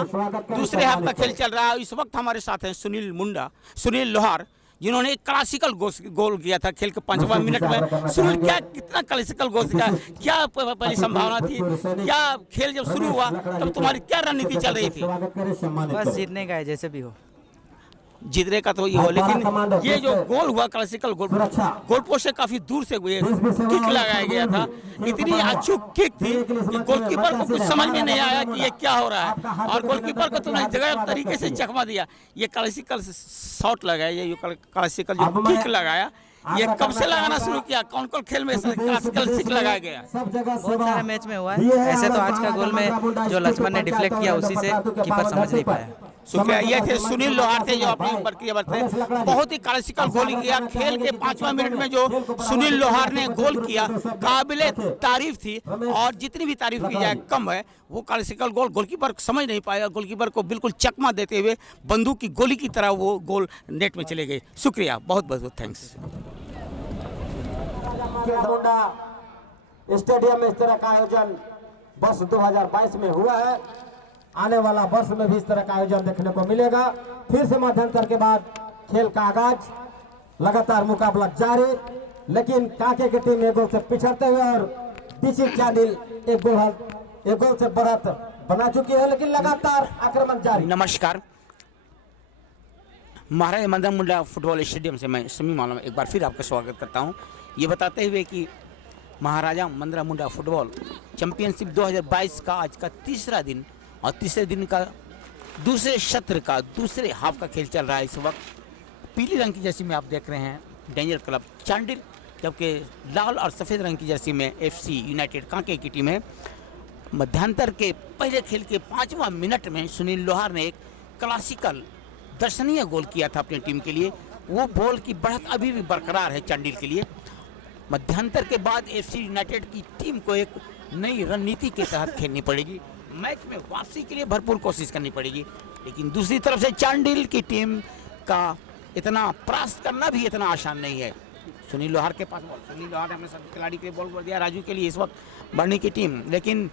दूसरे हाफ का खेल चल रहा है। इस वक्त हमारे साथ हैं सुनील लोहार, जिन्होंने एक क्लासिकल गोल किया था खेल के 5वां मिनट में। सुनील, क्या कितना क्लासिकल गोल किया, क्या पहली संभावना थी, क्या खेल जब शुरू हुआ तब तुम्हारी क्या रणनीति चल रही थी? बस जीतने का है, जैसे भी हो जीतने का तो ये हो, लेकिन ये जो गोल हुआ क्लासिकल गोल पोस्ट से काफी दूर से किक लगाया गया था। इतनी अचूक किक थी कि गोलकीपर को कुछ समझ में नहीं आया कि ये क्या हो रहा है, और गोलकीपर को तुमने जगह तरीके से चकमा दिया। ये क्लासिकल शॉट लगाया, ये क्लासिकल जो किक लगाया, ये कब से लगाना शुरू किया? कौन कौन खेल में क्लासिकल किक लगाया गया? बहुत सारे मैच में हुआ है ऐसे। तो आज का गोल में जो लक्ष्मण ने डिफ्लेक्ट किया, उसी से कीपर समझ नहीं पाया। शुक्रिया। ये थे सुनील लोहार थे जो अपनी प्रक्रिया बरते। बहुत ही क्लासिकल गोल किया। खेल के 5वां मिनट में जो सुनील लोहार ने गोल किया काबिले तारीफ थी, और जितनी भी तारीफ की जाए कम है। वो क्लासिकल गोल गोलकीपर समझ नहीं पाया, गोलकीपर को बिल्कुल चकमा देते हुए बंदूक की गोली की तरह वो गोल नेट में चले गए। शुक्रिया, बहुत बहुत थैंक्स। स्टेडियम में इस तरह का आयोजन वर्ष 2022 में हुआ है। आने वाला वर्ष में भी इस तरह का आयोजन देखने को मिलेगा। फिर से मध्यांतर के बाद खेल का आगाज, लगातार मुकाबला जारी, लेकिन कांके की टीम एक गोल से पिछड़ते हुए और डीसी चांडिल एक गोल से बढ़त बना चुकी है, लेकिन लगातार आक्रमण जारी। नमस्कार, महाराजा मंदरा मुंडा फुटबॉल स्टेडियम से मैं शमी मालूम एक बार फिर आपका स्वागत करता हूं, ये बताते हुए कि महाराजा मंदरा मुंडा फुटबॉल चैंपियनशिप 2022 का आज का तीसरा दिन और तीसरे दिन का दूसरे सत्र का दूसरे हाफ का खेल चल रहा है। इस वक्त पीली रंग की जर्सी में आप देख रहे हैं डेंजर क्लब चांडिल, जबकि लाल और सफ़ेद रंग की जर्सी में FC यूनाइटेड कांके की टीम है। मध्यांतर के पहले खेल के 5वां मिनट में सुनील लोहार ने एक क्लासिकल दर्शनीय गोल किया था अपनी टीम के लिए। वो बॉल की बढ़त अभी भी बरकरार है चांडिल के लिए। मध्यांतर के बाद FC यूनाइटेड की टीम को एक नई रणनीति के तहत खेलनी पड़ेगी, मैच में वापसी के लिए भरपूर कोशिश करनी पड़ेगी। लेकिन दूसरी तरफ से चांडिल की टीम का इतना परास्त करना भी इतना आसान नहीं है। सुनील लोहार के पास बॉल, सुनील लोहार ने अपने सब खिलाड़ी के लिए बॉल कर दिया राजू के लिए। इस वक्त बढ़ने की टीम, लेकिन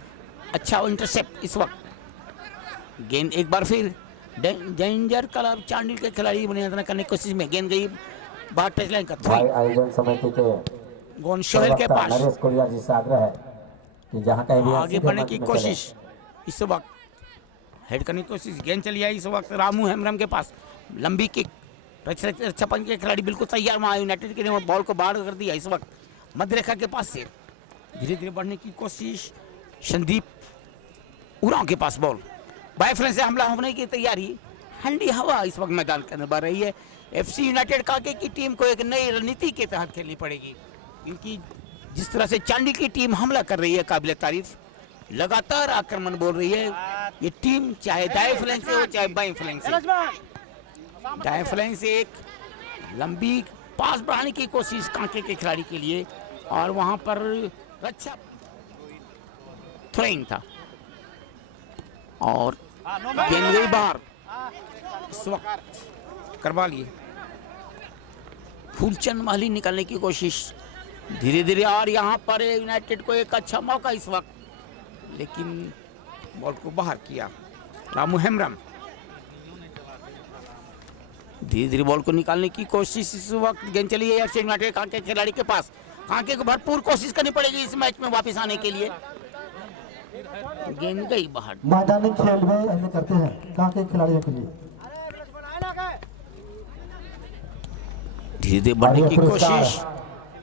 अच्छा इंटरसेप्ट। इस वक्त गेंद एक बार फिर डेंजर क्लब चांडिल के खिलाड़ी नियंत्रण करने की कोशिश में गेंद गई बाहर, टच लाइन का आयोजन समिति के गोन शोहेल के पास नरेश कोलिया जी से आग्रह है कि जहां कहीं भी आगे बढ़ने की कोशिश, इस वक्त हेड करने की कोशिश, गेंद चली आई इस वक्त रामू हेमरम के पास, लंबी किक, रक्षा पंच के खिलाड़ी बिल्कुल तैयार, वहाँ यूनाइटेड के ने बॉल को बाहर कर दिया। इस वक्त मध्य रेखा के पास से धीरे धीरे बढ़ने की कोशिश, संदीप उरांव के पास बॉल, बायफ्रेंस से हमला होने की तैयारी, ठंडी हवा इस वक्त मैदान के अंदर बढ़ रही है। FC यूनाइटेड कांके की टीम को एक नई रणनीति के तहत खेलनी पड़ेगी, क्योंकि जिस तरह से चांडिल की टीम हमला कर रही है काबिल तारीफ, लगातार आक्रमण बोल रही है ये टीम, चाहे दाएं फ्लैंक से हो चाहे बाएं फ्लैंक से। दाएं फ्लैंक से एक लंबी पास बढ़ाने की कोशिश कांके के खिलाड़ी के लिए, और वहां पर रक्षा थ्रोइंग था और गेंद गई बाहर। इस वक्त करवा लिए फूलचंद माली निकालने की कोशिश धीरे धीरे, और यहाँ पर यूनाइटेड को एक अच्छा मौका इस वक्त, लेकिन बॉल को बाहर किया रामू हेमरम। धीरे धीरे बॉल को निकालने की कोशिश, इस वक्त गेंद चली है FC यूनाइटेड कांके खिलाड़ी के पास। कांके को भरपूर कोशिश करनी पड़ेगी इस मैच में वापस आने के लिए। गेंद गई बाहर। मैदानी खेल में ऐसे करते हैं कांके खिलाड़ियों के लिए। धीरे धीरे बढ़ने की कोशिश,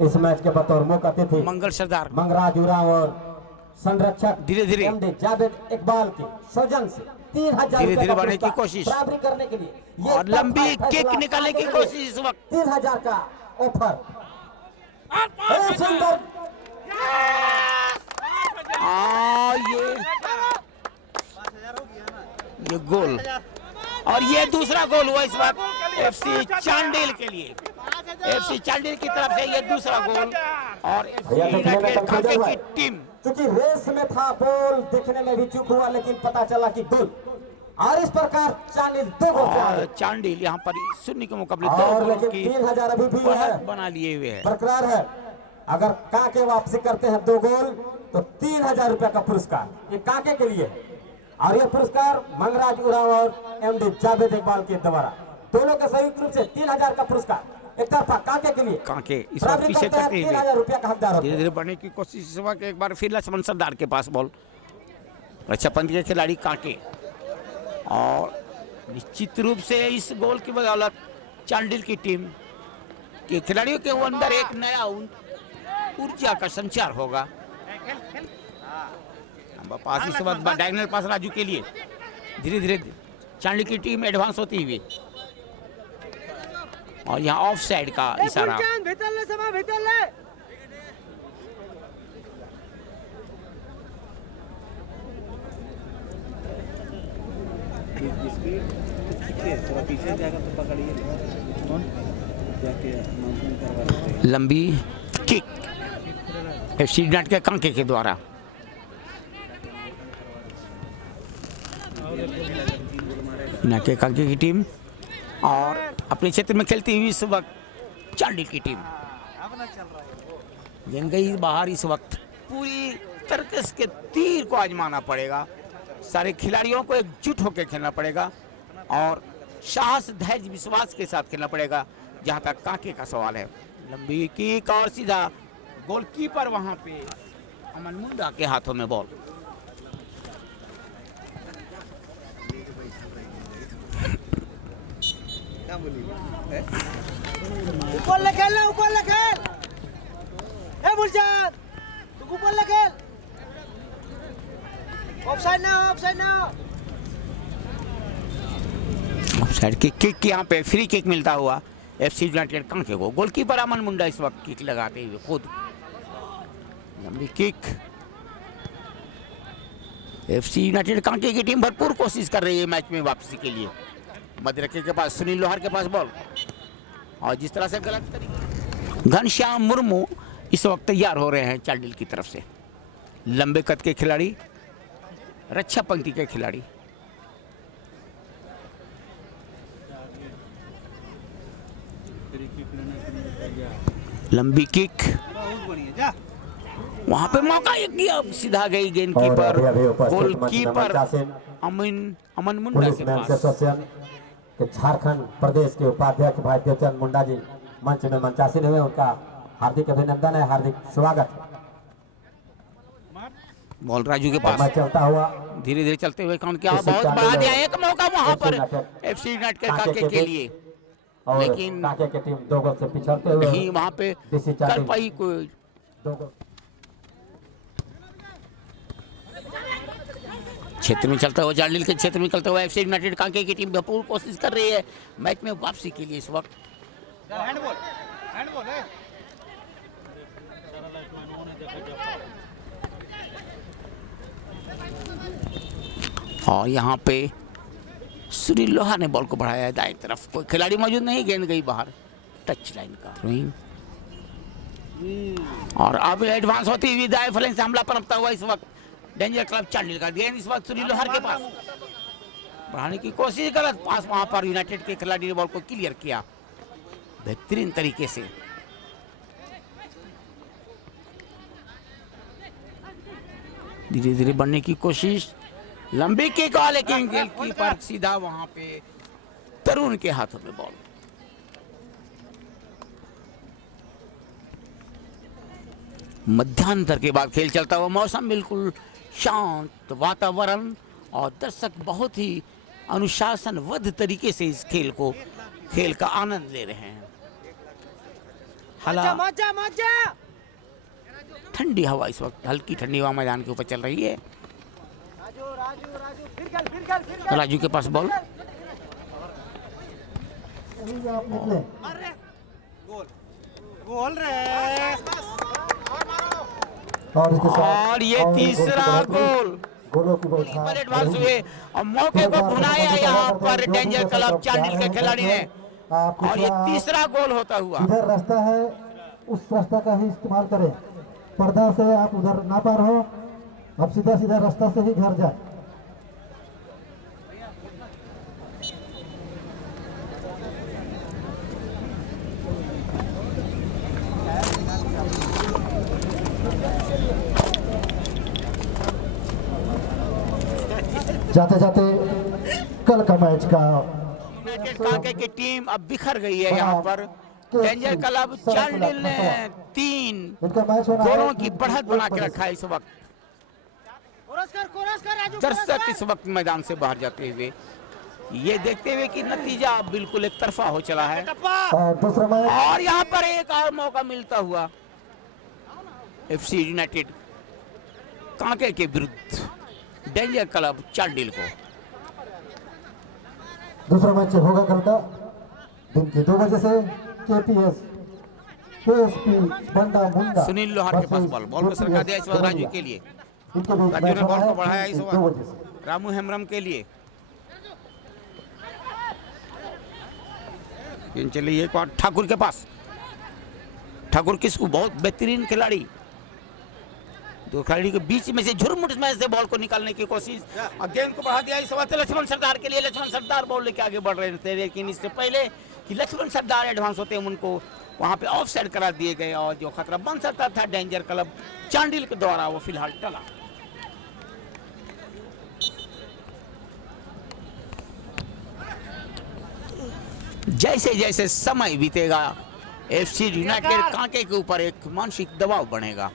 इस मैच के बतौर मुख्य अतिथि मंगल सरदार, मंगराज उरांव और संरक्षक धीरे धीरे जावेद इकबाल के सौजन से 3000 धीरे धीरे बढ़ने की कोशिश बराबरी करने के लिए और लंबी किक निकालने की कोशिश इस वक्त। 3000 का ऑफर, सुंदर ये गोल, और ये दूसरा गोल हुआ इस वक्त FC चांडिल के लिए। FC चांडिल की तरफ से ये दूसरा गोल, और FC यूनाइटेड कांके की टीम, क्योंकि रेस में था, बॉल देखने में भी चूक हुआ, लेकिन पता चला कि गोल, और इस प्रकार चांडिल 2 गोल से आगे। चांडिल यहाँ पर शून्य के मुकाबले और 2 लेकिन की 3000 अभी भी है, बना लिए हुए है, बरकरार है। अगर कांके वापसी करते हैं 2 गोल तो 3000 रुपए का पुरस्कार ये कांके के लिए, और ये पुरस्कार मंगराज उरांव और MD जावेद इकबाल के द्वारा, दोनों के संयुक्त रूप से 3000 का पुरस्कार एक तरफा कांके के लिए। कांके इस वक्त पीछे करते हुए 3000 रुपए का हकदार धीरे धीरे बढ़ने की कोशिश। इस वक्त एक बार फिर लक्ष्मण सरदार के पास बॉल, रक्षा पंच के खिलाड़ी कांके, और निश्चित रूप से इस गोल की बदौलत चांडिल की टीम के खिलाड़ियों के अंदर एक नया ऊर्जा का संचार होगा। पास इस वक्त डायगोनल पास राजू के लिए, धीरे धीरे चांडिल की टीम एडवांस होती हुई, और यहाँ ऑफ साइड का इशारा। लंबी किक FC यूनाइटेड के कांके के द्वारा, यूनाइटेड कांके की टीम और अपने क्षेत्र में खेलती हुई इस वक्त चांडिल की टीम। गेंद गई बाहर। इस वक्त पूरी तरकस के तीर को आजमाना पड़ेगा सारे खिलाड़ियों को एकजुट होकर खेलना पड़ेगा और साहस, धैर्य, विश्वास के साथ खेलना पड़ेगा। जहां तक काके का सवाल है, लंबी किक और सीधा गोलकीपर वहां पे अमन मुंडा के हाथों में बॉल। ऊपर ले खेल ना, ऊपर ले खेल। ए मुर्जाद, तू ऊपर ले खेल। ऑफसाइड ना, ऑफसाइड ना। ऑफसाइड की किक, यहाँ पे फ्री किक मिलता हुआ एफसी यूनाइटेड कांके को। गोलकीपर अमन मुंडा इस वक्त किक लगाते हुए खुद। लंबी किक, एफसी यूनाइटेड कांके की टीम भरपूर कोशिश कर रही है मैच में वापसी के लिए। मदरके के पास सुनील लोहार के पास बॉल, और जिस तरह से गलत तरीके घनश्याम मुर्मू इस वक्त तैयार हो रहे हैं चांडिल की तरफ से। लंबे कद के खिलाड़ी, रक्षा पंक्ति के खिलाड़ी। लंबी किक, वहां पे मौका एक दिया, सीधा गई गेंद कीपर, गोलकीपर अमन मुंडा के पास। कि झारखंड प्रदेश के उपाध्यक्ष भाई देवचंद मुंडा जी मंच में मंचासीन हुए, उनका हार्दिक अभिनंदन है, हार्दिक स्वागत। बॉल राजू के पास चलता हुआ धीरे धीरे चलते हुए काउंट किया, बहुत बढ़ा दिया। एक मौका वहां पर एफसी यूनाइटेड काके के लिए, लेकिन काके की टीम 2 गोल से पिछड़ते हुए नहीं वहां पे कर पाई कोई। क्षेत्र में चलता हुआ, चांडिल के क्षेत्र में चलता हुआ एफसी यूनाइटेड कांके की टीम भरपूर कोशिश कर रही है मैच में वापसी के लिए इस वक्त। और यहाँ पे सुनील लोहा ने बॉल को बढ़ाया है दाएं तरफ, कोई खिलाड़ी मौजूद नहीं, गेंद गई बाहर टच लाइन का। और अब एडवांस होती हुई दाएं फलंग से हमला पनपता हुआ इस वक्त डेंजर क्लब चांडिल का। गेंद इस वक्त सुनील लोहार के पास, बढ़ाने की कोशिश, गलत पास, वहां पर यूनाइटेड के खिलाड़ी ने बॉल को क्लियर किया बेहतरीन तरीके से। धीरे धीरे बढ़ने की कोशिश, लंबी किक, लेकिन गोलकीपर सीधा वहां पे तरुण के हाथों में बॉल। मध्यांतर के बाद खेल चलता हुआ, मौसम बिल्कुल शांत, वातावरण और दर्शक बहुत ही अनुशासनबद्ध तरीके से इस खेल का आनंद ले रहे हैं। ठंडी हवा इस वक्त, हल्की ठंडी हवा मैदान के ऊपर चल रही है। राजू के पास बॉल, और ये तीसरा गोल पर एडवांस हुए और मौके को भुनाया यहाँ पर डेंजर क्लब चांडिल के खिलाड़ी ने, और ये तीसरा गोल होता हुआ। इधर रास्ता है, उस रास्ता का ही इस्तेमाल करें। पर्दा से आप उधर ना पार हो, अब सीधा सीधा रास्ता से ही घर जाए। जाते जाते कल का मैच का काके की टीम अब बिखर गई है। यहाँ पर डेंजर क्लब चांडिल ने 3 गोलों की बढ़त बना के रखा है इस वक्त। दर्शक इस वक्त मैदान से बाहर जाते हुए, ये देखते हुए कि नतीजा अब बिल्कुल एक तरफा हो चला है। और यहाँ पर एक और मौका मिलता हुआ एफसी यूनाइटेड कांके के विरुद्ध डेंजर क्लब चांडिल को। दूसरा मैच होगा कल का दिन के 2 बजे से केएसपी बंडा मुंडा। सुनील लोहार के पास बॉल को सरका दिया इस वक्त राजू के लिए। राजू ने बॉल को बढ़ाया इस वक्त रामू हेम्ब्रम के लिए। चलिए एक बार ठाकुर के पास, ठाकुर किसको बहुत बेहतरीन खिलाड़ी, 2 खिलाड़ी के बीच में से झुरमुट में से बॉल को निकालने की कोशिश, और गेंद को बढ़ा दिया इस वक्त लक्ष्मण सरदार के लिए। लक्ष्मण सरदार बॉल लेके आगे बढ़ रहे थे, लेकिन इससे पहले कि लक्ष्मण सरदार एडवांस होते हैं उनको वहां पे ऑफ साइड करा दिए गए, और जो खतरा बन सकता था डेंजर क्लब चांडिल के द्वारा वो फिलहाल टला। जैसे जैसे समय बीतेगा एफसी यूनाइटेड कांके के ऊपर एक मानसिक दबाव बनेगा।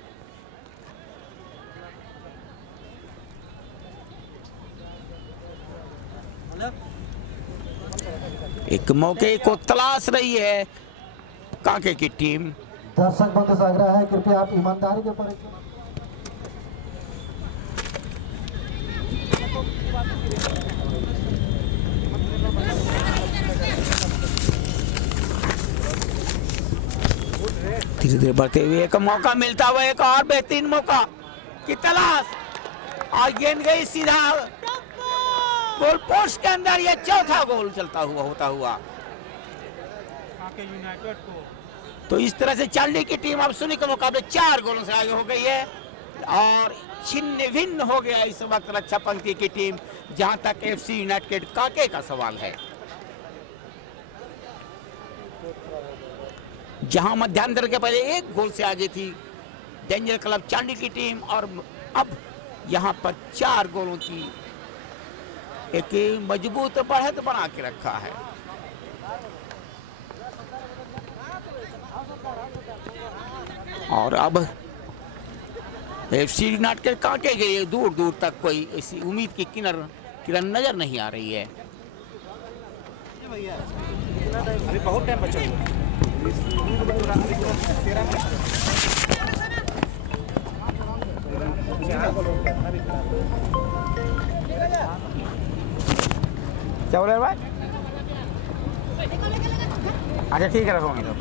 एक मौके को तलाश रही है कांके की टीम। दर्शक बंधु से आग्रह है, कृपया आप ईमानदारी के परिचय। धीरे धीरे बढ़ते हुए एक मौका मिलता हुआ, एक और बेहतरीन मौका की तलाश, और गेंद गई सीधा गोल पोस्ट के अंदर। ये चौथा गोल चलता हुआ होता हुआ। कांके यूनाइटेड को तो इस तरह से चांडी की टीम अब सुनी के मुकाबले 4 गोलों से आगे हो गई है और छिन्न भिन्न हो गया इस वक्त रक्षा पंक्ति की टीम, जहां तक एफसी यूनाइटेड कांके का सवाल है। जहां मध्यांतर के पहले 1 गोल से आगे थी डेंजर क्लब चांडी की टीम, और अब यहां पर 4 गोलों की एक मजबूत बढ़त बना के रखा है। और अब एफसी यूनाइटेड कांके के लिए दूर दूर तक कोई ऐसी उम्मीद की किरण नजर नहीं आ रही है। अभी बहुत टाइम बचा हुआ है। क्या बोल रहे भाई? अच्छा ठीक है, रखोगे तो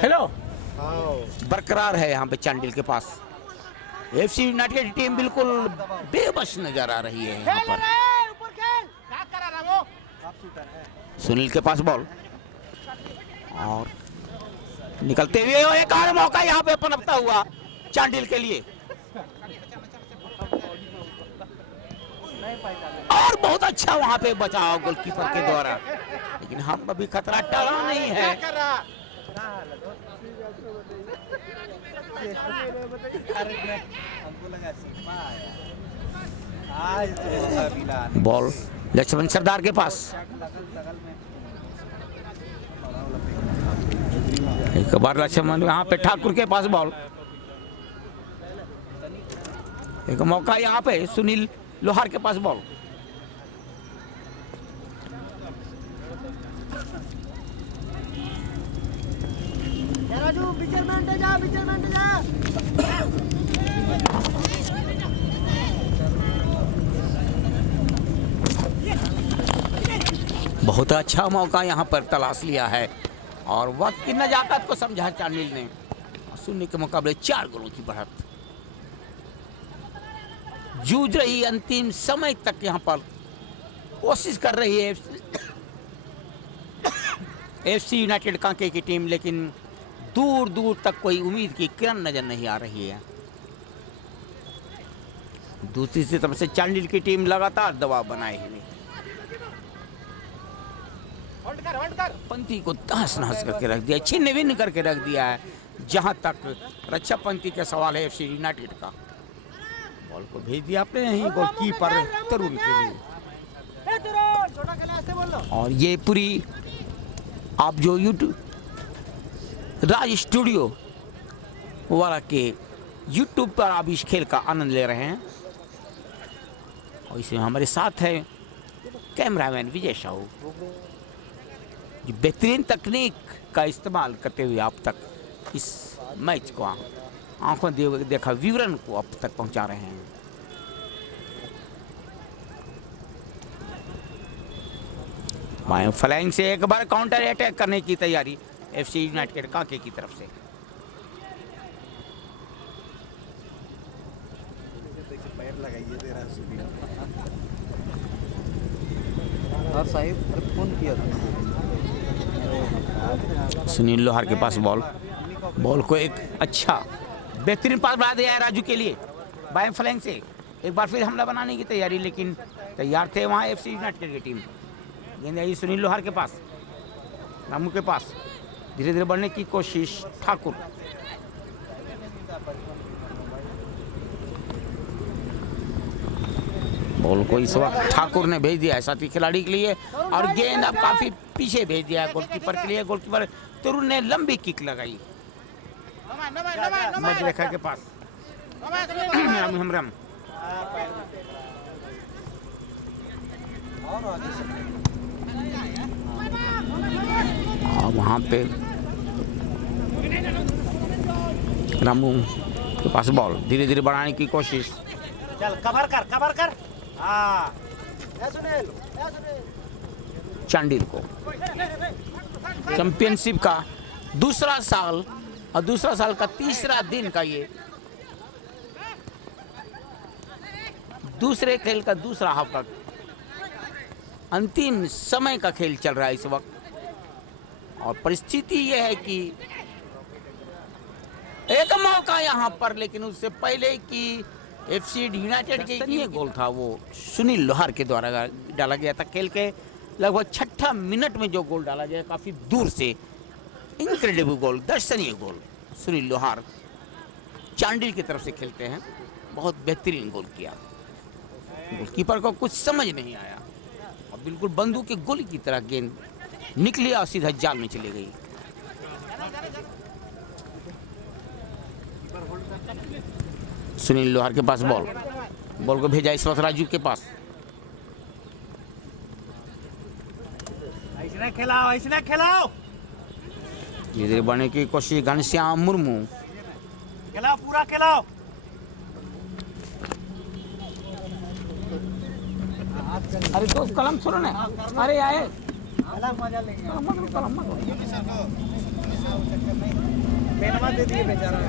हेलो बरकरार है यहाँ पे चांडिल के पास। एफसी यूनाइटेड की टीम बिल्कुल बेबस नजर आ रही है यहाँ पर। सुनील के पास बॉल और निकलते हुए एक और मौका यहाँ पे पनपता हुआ चांडिल के लिए, और बहुत अच्छा वहां पे बचाव गोलकीपर के द्वारा, लेकिन हम अभी खतरा टला नहीं है। बॉल लक्ष्मण सरदार के पास, एक बार लक्ष्मण यहाँ पे ठाकुर के पास बॉल, एक मौका यहाँ पे सुनील लोहार के पास बॉल। राजू पिक्चर जा बहुत अच्छा मौका यहाँ पर तलाश लिया है और वक्त की नजाकत को समझा चांडिल ने। शून्य के मुकाबले 4 गोलों की बढ़त, जूझ रही अंतिम समय तक यहाँ पर कोशिश कर रही है एफसी यूनाइटेड कांके की टीम, लेकिन दूर दूर तक कोई उम्मीद की किरण नजर नहीं आ रही है। दूसरी तरफ से चांडिल की टीम लगातार दबाव बनाए हुए पंथी को तहस नहस करके रख दिया, छिन्न भिन्न करके रख दिया है। जहां तक रक्षा पंथी का सवाल है एफसी यूनाइटेड का, बॉल को भेज दिया आपने यहीं गोलकीपर तरुण के लिए। और ये पूरी आप जो यूट्यूब राज स्टूडियो वाला के यूट्यूब पर आप इस खेल का आनंद ले रहे हैं, और इसमें हमारे साथ है कैमरामैन विजय साहू, जो बेहतरीन तकनीक का इस्तेमाल करते हुए आप तक इस मैच को आंखों देखा विवरण को आप तक पहुंचा रहे हैं। बाएं फ्लैंग से एक बार काउंटर अटैक करने की तैयारी एफसी यूनाइटेड कांके की तरफ से। और साहिब फोन किया था। सुनील लोहार के पास बॉल को एक अच्छा बेहतरीन पास बना दिया है राजू के लिए बाएं फ्लैंग से। एक बार फिर हमला बनाने की तैयारी, लेकिन तैयार थे वहां एफसी यूनाइटेड की टीम। गेंद आई सुनील लोहार के पास, रामू के पास, धीरे धीरे बढ़ने की कोशिश ठाकुर। बॉल को इस वक्त ठाकुर ने भेज दिया है साथी खिलाड़ी के लिए और गेंद अब काफी पीछे भेज दिया है गोलकीपर के लिए। गोलकीपर तरुण ने लंबी किक लगाई मध्य रेखा के पास। राम और वहां पे रामू के पास बॉल धीरे धीरे बढ़ाने की कोशिश। चल कवर कर हाँ चांडिल को चैंपियनशिप का दूसरा साल और दूसरा साल का तीसरा दिन का ये दूसरे खेल का दूसरा हाफ का अंतिम समय का खेल चल रहा है इस वक्त और परिस्थिति ये है कि एक मौका यहां पर, लेकिन उससे पहले कि एफसी यूनाइटेड के ये गोल था वो सुनील लोहार के द्वारा डाला गया था। खेल के लगभग 6 मिनट में जो गोल डाला गया काफी दूर से इनक्रेडिबल गोल, दर्शनीय गोल। सुनील लोहार चांडिल की तरफ से खेलते हैं, बहुत बेहतरीन गोल किया। गोलकीपर को कुछ समझ नहीं आया और बिल्कुल बंदूक के गोली की तरह गेंद निकली और सीधा जाल में चली गई। सुनील लोहार के पास बॉल को भेजा इस वक्त राजू के पास। ऐसे खिलाओ धीरे बढ़ने की कोशिश घनश्याम मुर्मू। खिलाओ पूरा खिलाओ। अरे दोस्त कलम छोड़ो ना, अरे आए पेनमा दे दिए बेचारा।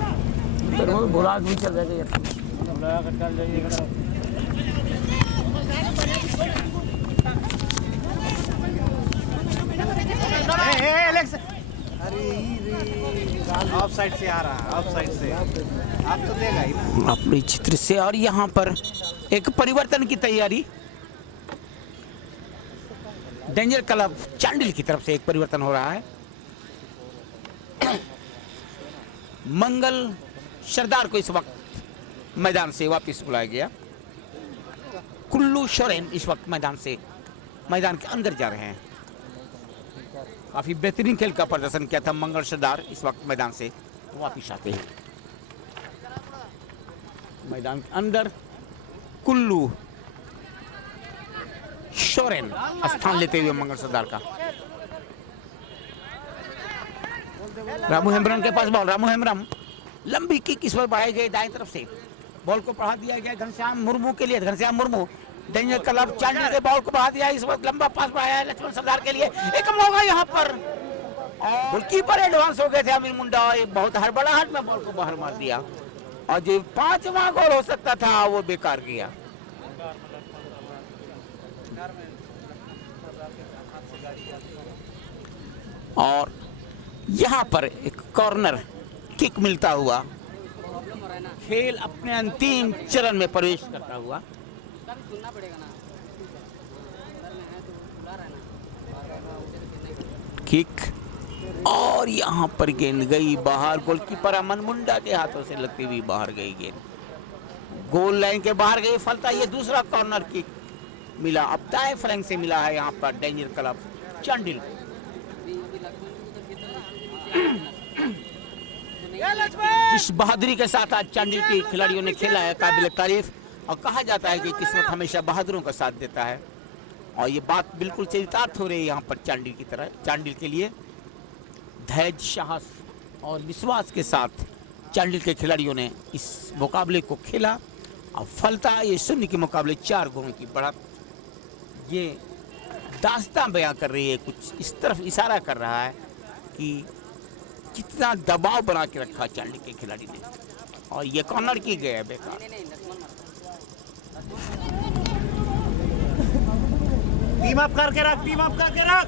बोला भी चल जाएगा ऑफ साइड से आ रहा है, ऑफ साइड से आप तो देगा ही ना अपने चित्र से। और यहाँ पर एक परिवर्तन की तैयारी डेंजर क्लब चांडिल की तरफ से एक परिवर्तन हो रहा है। मंगल सरदार को इस वक्त मैदान से वापस बुलाया गया। कुल्लू सोरेन इस वक्त मैदान के अंदर जा रहे हैं। काफी बेहतरीन खेल का प्रदर्शन किया था मंगल सरदार, इस वक्त मैदान से वापस आते हैं। मैदान के अंदर कुल्लू सोरेन स्थान लेते हुए मंगल सरदार का। रामू हेम्ब्रम के पास बॉल, रामू हेम्ब्रम लंबी किक इस पर बढ़ाई गई दाएं तरफ से। बॉल को बढ़ा दिया गया घनश्याम मुर्मू के लिए। घनश्याम मुर्मू डेंजर क्लब चांडिल के बॉल को बढ़ा दिया, इस वक्त लंबा पास बढ़ाया है लक्ष्मण सरदार के लिए। एक मौका यहाँ पर गोलकीपर एडवांस हो गए थे अमीर मुंडा, बहुत हड़बड़ाहट में बॉल को बाहर मार दिया और जो 5वां गोल हो सकता था वो बेकार गया। और यहाँ पर एक कॉर्नर किक मिलता हुआ खेल अपने अंतिम चरण में प्रवेश करता हुआ। किक और यहाँ पर गेंद गई बाहर। गोलकीपर अमन मुंडा के हाथों से लगती हुई बाहर गई गेंद, गोल लाइन के बाहर गई। फलता ये दूसरा कॉर्नर किक मिला, अब दाएं फ्लैंक से मिला है यहाँ पर डेंजर क्लब चांडिल। जिस बहादुरी के साथ आज चांडिल के खिलाड़ियों ने खेला है काबिल तारीफ, और कहा जाता है कि किस्मत हमेशा बहादुरों का साथ देता है और ये बात बिल्कुल चरितार्थ हो रही है यहाँ पर चांडिल की तरह। चांडिल के लिए धैर्य, साहस और विश्वास के साथ चांडिल के खिलाड़ियों ने इस मुकाबले को खेला और फलता ये शून्य के मुकाबले 4 गोलों की बढ़त ये दास्तां बयां कर रही है, कुछ इस तरफ इशारा कर रहा है कि कितना दबाव बना के रखा चांडिल के खिलाड़ी ने। और ये कॉर्नर की गया बेकार। टीम अप करके रख, टीम अप करके रख।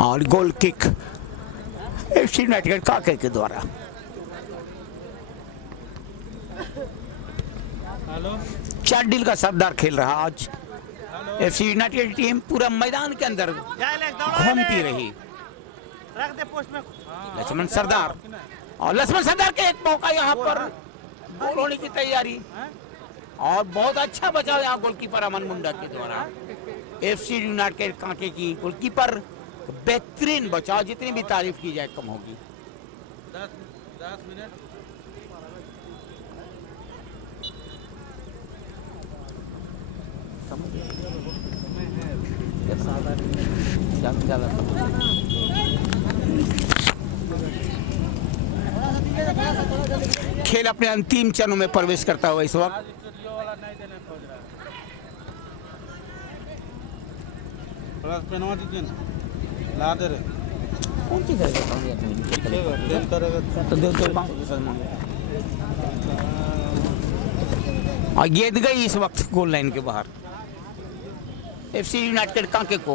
और गोल किक एफसी यूनाइटेड काके के द्वारा। चांडिल का सरदार खेल रहा आज। एफसी यूनाइटेड टीम पूरा मैदान के अंदर घूमती रही। रख दे पोस्ट में। लक्ष्मण सरदार, और लक्ष्मण सरदार के एक मौका यहाँ पर गोल होने की तैयारी, और बहुत अच्छा बचाव यहाँ गोलकीपर अमन मुंडा के द्वारा। एफसी यूनाइटेड कांके की गोलकीपर बेहतरीन बचाव, जितनी भी तारीफ की जाए कम होगी। 10 मिनट खेल अपने अंतिम चरणों में प्रवेश करता हुआ इस वक्त वाला नहीं देने खोज रहा है। थोड़ा पेनवा दीजिए ना, ला दे रहे खेल करेगा तो और गेंद गई इस वक्त गोल लाइन के बाहर। एफसी यूनाइटेड कांके को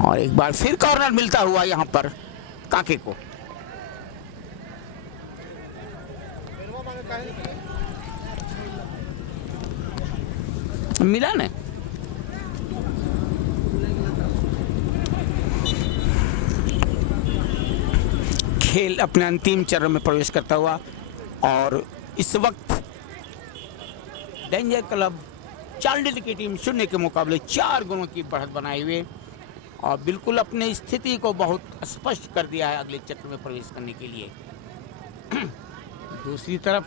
और एक बार फिर कॉर्नर मिलता हुआ यहाँ पर कांके को। मिला ना, खेल अपने अंतिम चरण में प्रवेश करता हुआ, और इस वक्त डेंजर क्लब चांडिल की टीम 0 के मुकाबले 4 गोलों की बढ़त बनाए हुए, और बिल्कुल अपनी स्थिति को बहुत स्पष्ट कर दिया है अगले चक्र में प्रवेश करने के लिए। दूसरी तरफ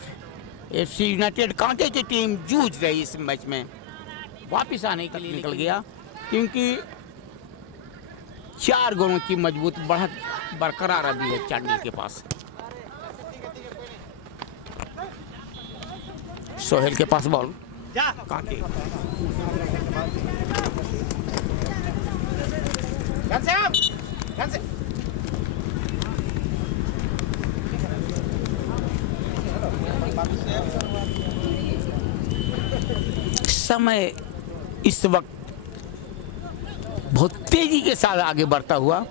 एफसी यूनाइटेड कांके की टीम जूझ रही इस मैच में, वापस आने के लिए निकल गया, क्योंकि 4 गोलों की मजबूत बढ़त बरकरार अभी है चांडिल के पास। सोहेल के पास बॉल, कांके समय इस वक्त बहुत तेजी के साथ आगे बढ़ता हुआ,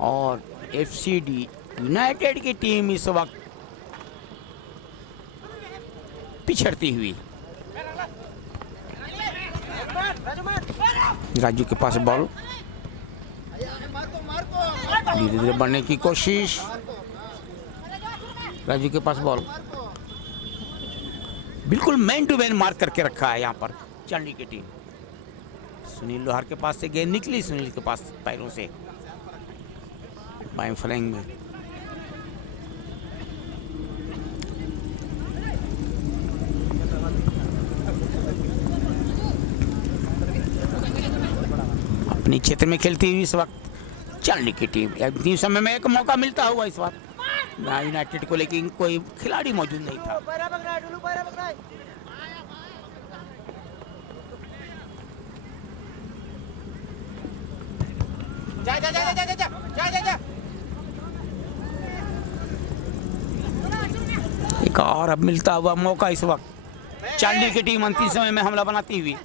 और एफसीडी यूनाइटेड की टीम इस वक्त पिछड़ती हुई। राजू के पास बॉल, धीरे धीरे बढ़ने की कोशिश, राजू के पास बॉल, बिल्कुल मैन टू मैन मार्क करके रखा है यहाँ पर चांडी की टीम। सुनील लोहार के पास से गेंद निकली, सुनील के पास पैरों से बाएं फ्लैंग में। अपने क्षेत्र में खेलती हुई इस वक्त चांडी की टीम। अंतिम समय में एक मौका मिलता हुआ इस वक्त यूनाइटेड को, लेकिन कोई खिलाड़ी मौजूद नहीं था। एक और अब मिलता हुआ मौका इस वक्त चांडी की टीम अंतिम समय में हमला बनाती हुई।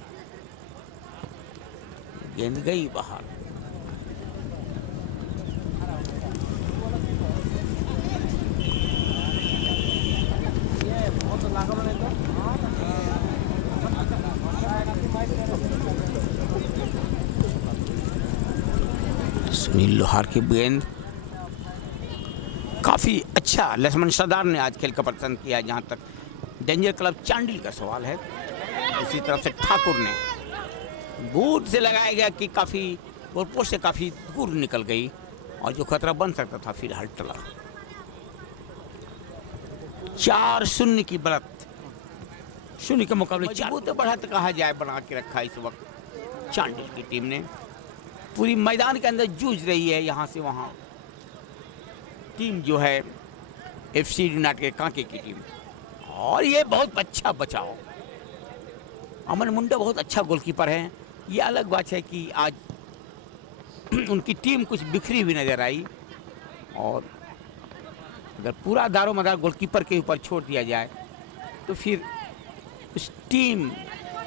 गेंद गई बाहर। सुनील लोहार की गेंद काफी अच्छा लक्ष्मण सरदार ने आज खेल का प्रदर्शन किया। जहां तक डेंजर क्लब चांडिल का सवाल है, इसी तरफ से ठाकुर ने बूट से लगाया गया कि काफी गोल पोस्ट से काफी दूर निकल गई, और जो खतरा बन सकता था फिर हट टला। 4-0 की बढ़त, 0 के मुकाबले मजबूत बढ़त कहा जाए बना के रखा इस वक्त चांडिल की टीम ने। पूरी मैदान के अंदर जूझ रही है यहाँ से वहाँ टीम जो है एफसी यूनाइटेड कांके की टीम, और ये बहुत अच्छा बचाव। अमन मुंडा बहुत अच्छा गोलकीपर है। ये अलग बात है कि आज उनकी टीम कुछ बिखरी हुई नजर आई, और अगर पूरा दारोमदार गोलकीपर के ऊपर छोड़ दिया जाए तो फिर उस टीम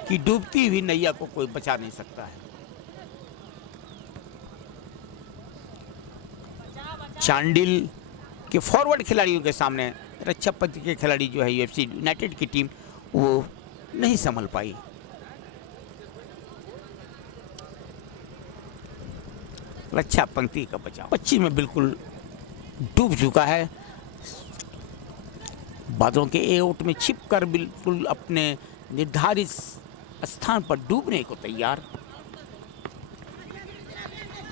की डूबती हुई नैया को कोई बचा नहीं सकता है। चांडिल के फॉरवर्ड खिलाड़ियों के सामने रक्षा पथ के खिलाड़ी जो है यूएफसी यूनाइटेड की टीम वो नहीं संभल पाई। रक्षा पंक्ति का बचाव 25 में बिल्कुल डूब चुका है, बादलों के एओट में छिपकर बिल्कुल अपने निर्धारित स्थान पर डूबने को तैयार।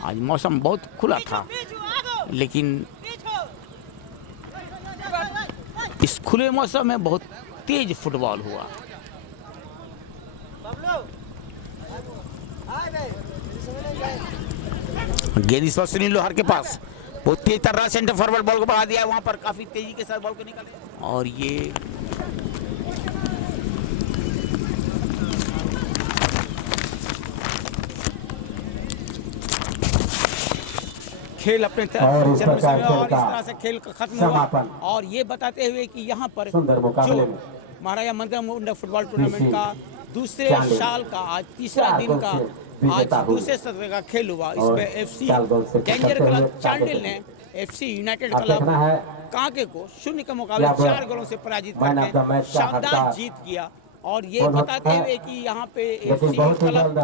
आज मौसम बहुत खुला था, लेकिन इस खुले मौसम में बहुत तेज फुटबॉल हुआ। गेंद इस वक्त सुनील लोहार के पास, बहुत तेज तर रहा, सेंटर फॉरवर्ड बॉल को बढ़ा दिया, वहां पर काफी तेजी के साथ बॉल को निकाले और ये खेल अपने चरम समय और इस तरह से खेल खत्म हुआ। और ये बताते हुए कि यहाँ पर जो महाराजा मंदिर मुंडा फुटबॉल टूर्नामेंट का दूसरे साल का आज तीसरा दिन का आज दूसरे सत्र का खेल हुआ। इसमें एफसी डेंजर क्लब चांडिल ने एफसी यूनाइटेड क्लब कांके को 0 के मुकाबले 4 गोलों से पराजित करके शानदार जीत किया। और ये बताते हुए कि यहाँ पे एफसी क्लब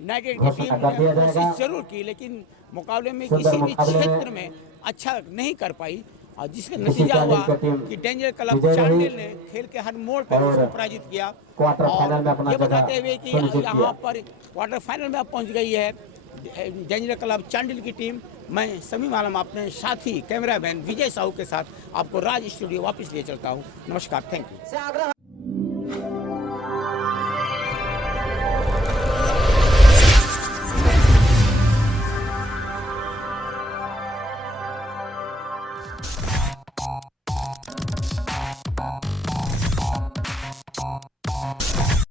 यूनाइटेड की टीम ने कोशिश जरूर की, लेकिन मुकाबले में किसी भी क्षेत्र में अच्छा नहीं कर पाई, और जिसका नतीजा हुआ कि डेंजर क्लब चांडिल ने खेल के हर मोड़ पर उसको पराजित किया। और ये बताते हुए कि यहाँ पर क्वार्टर फाइनल में अब पहुँच गई है डेंजर क्लब चांडिल की टीम। मैं समीम आलम अपने साथी कैमरामैन विजय साहू के साथ आपको राज स्टूडियो वापस ले चलता हूँ। नमस्कार, थैंक यू।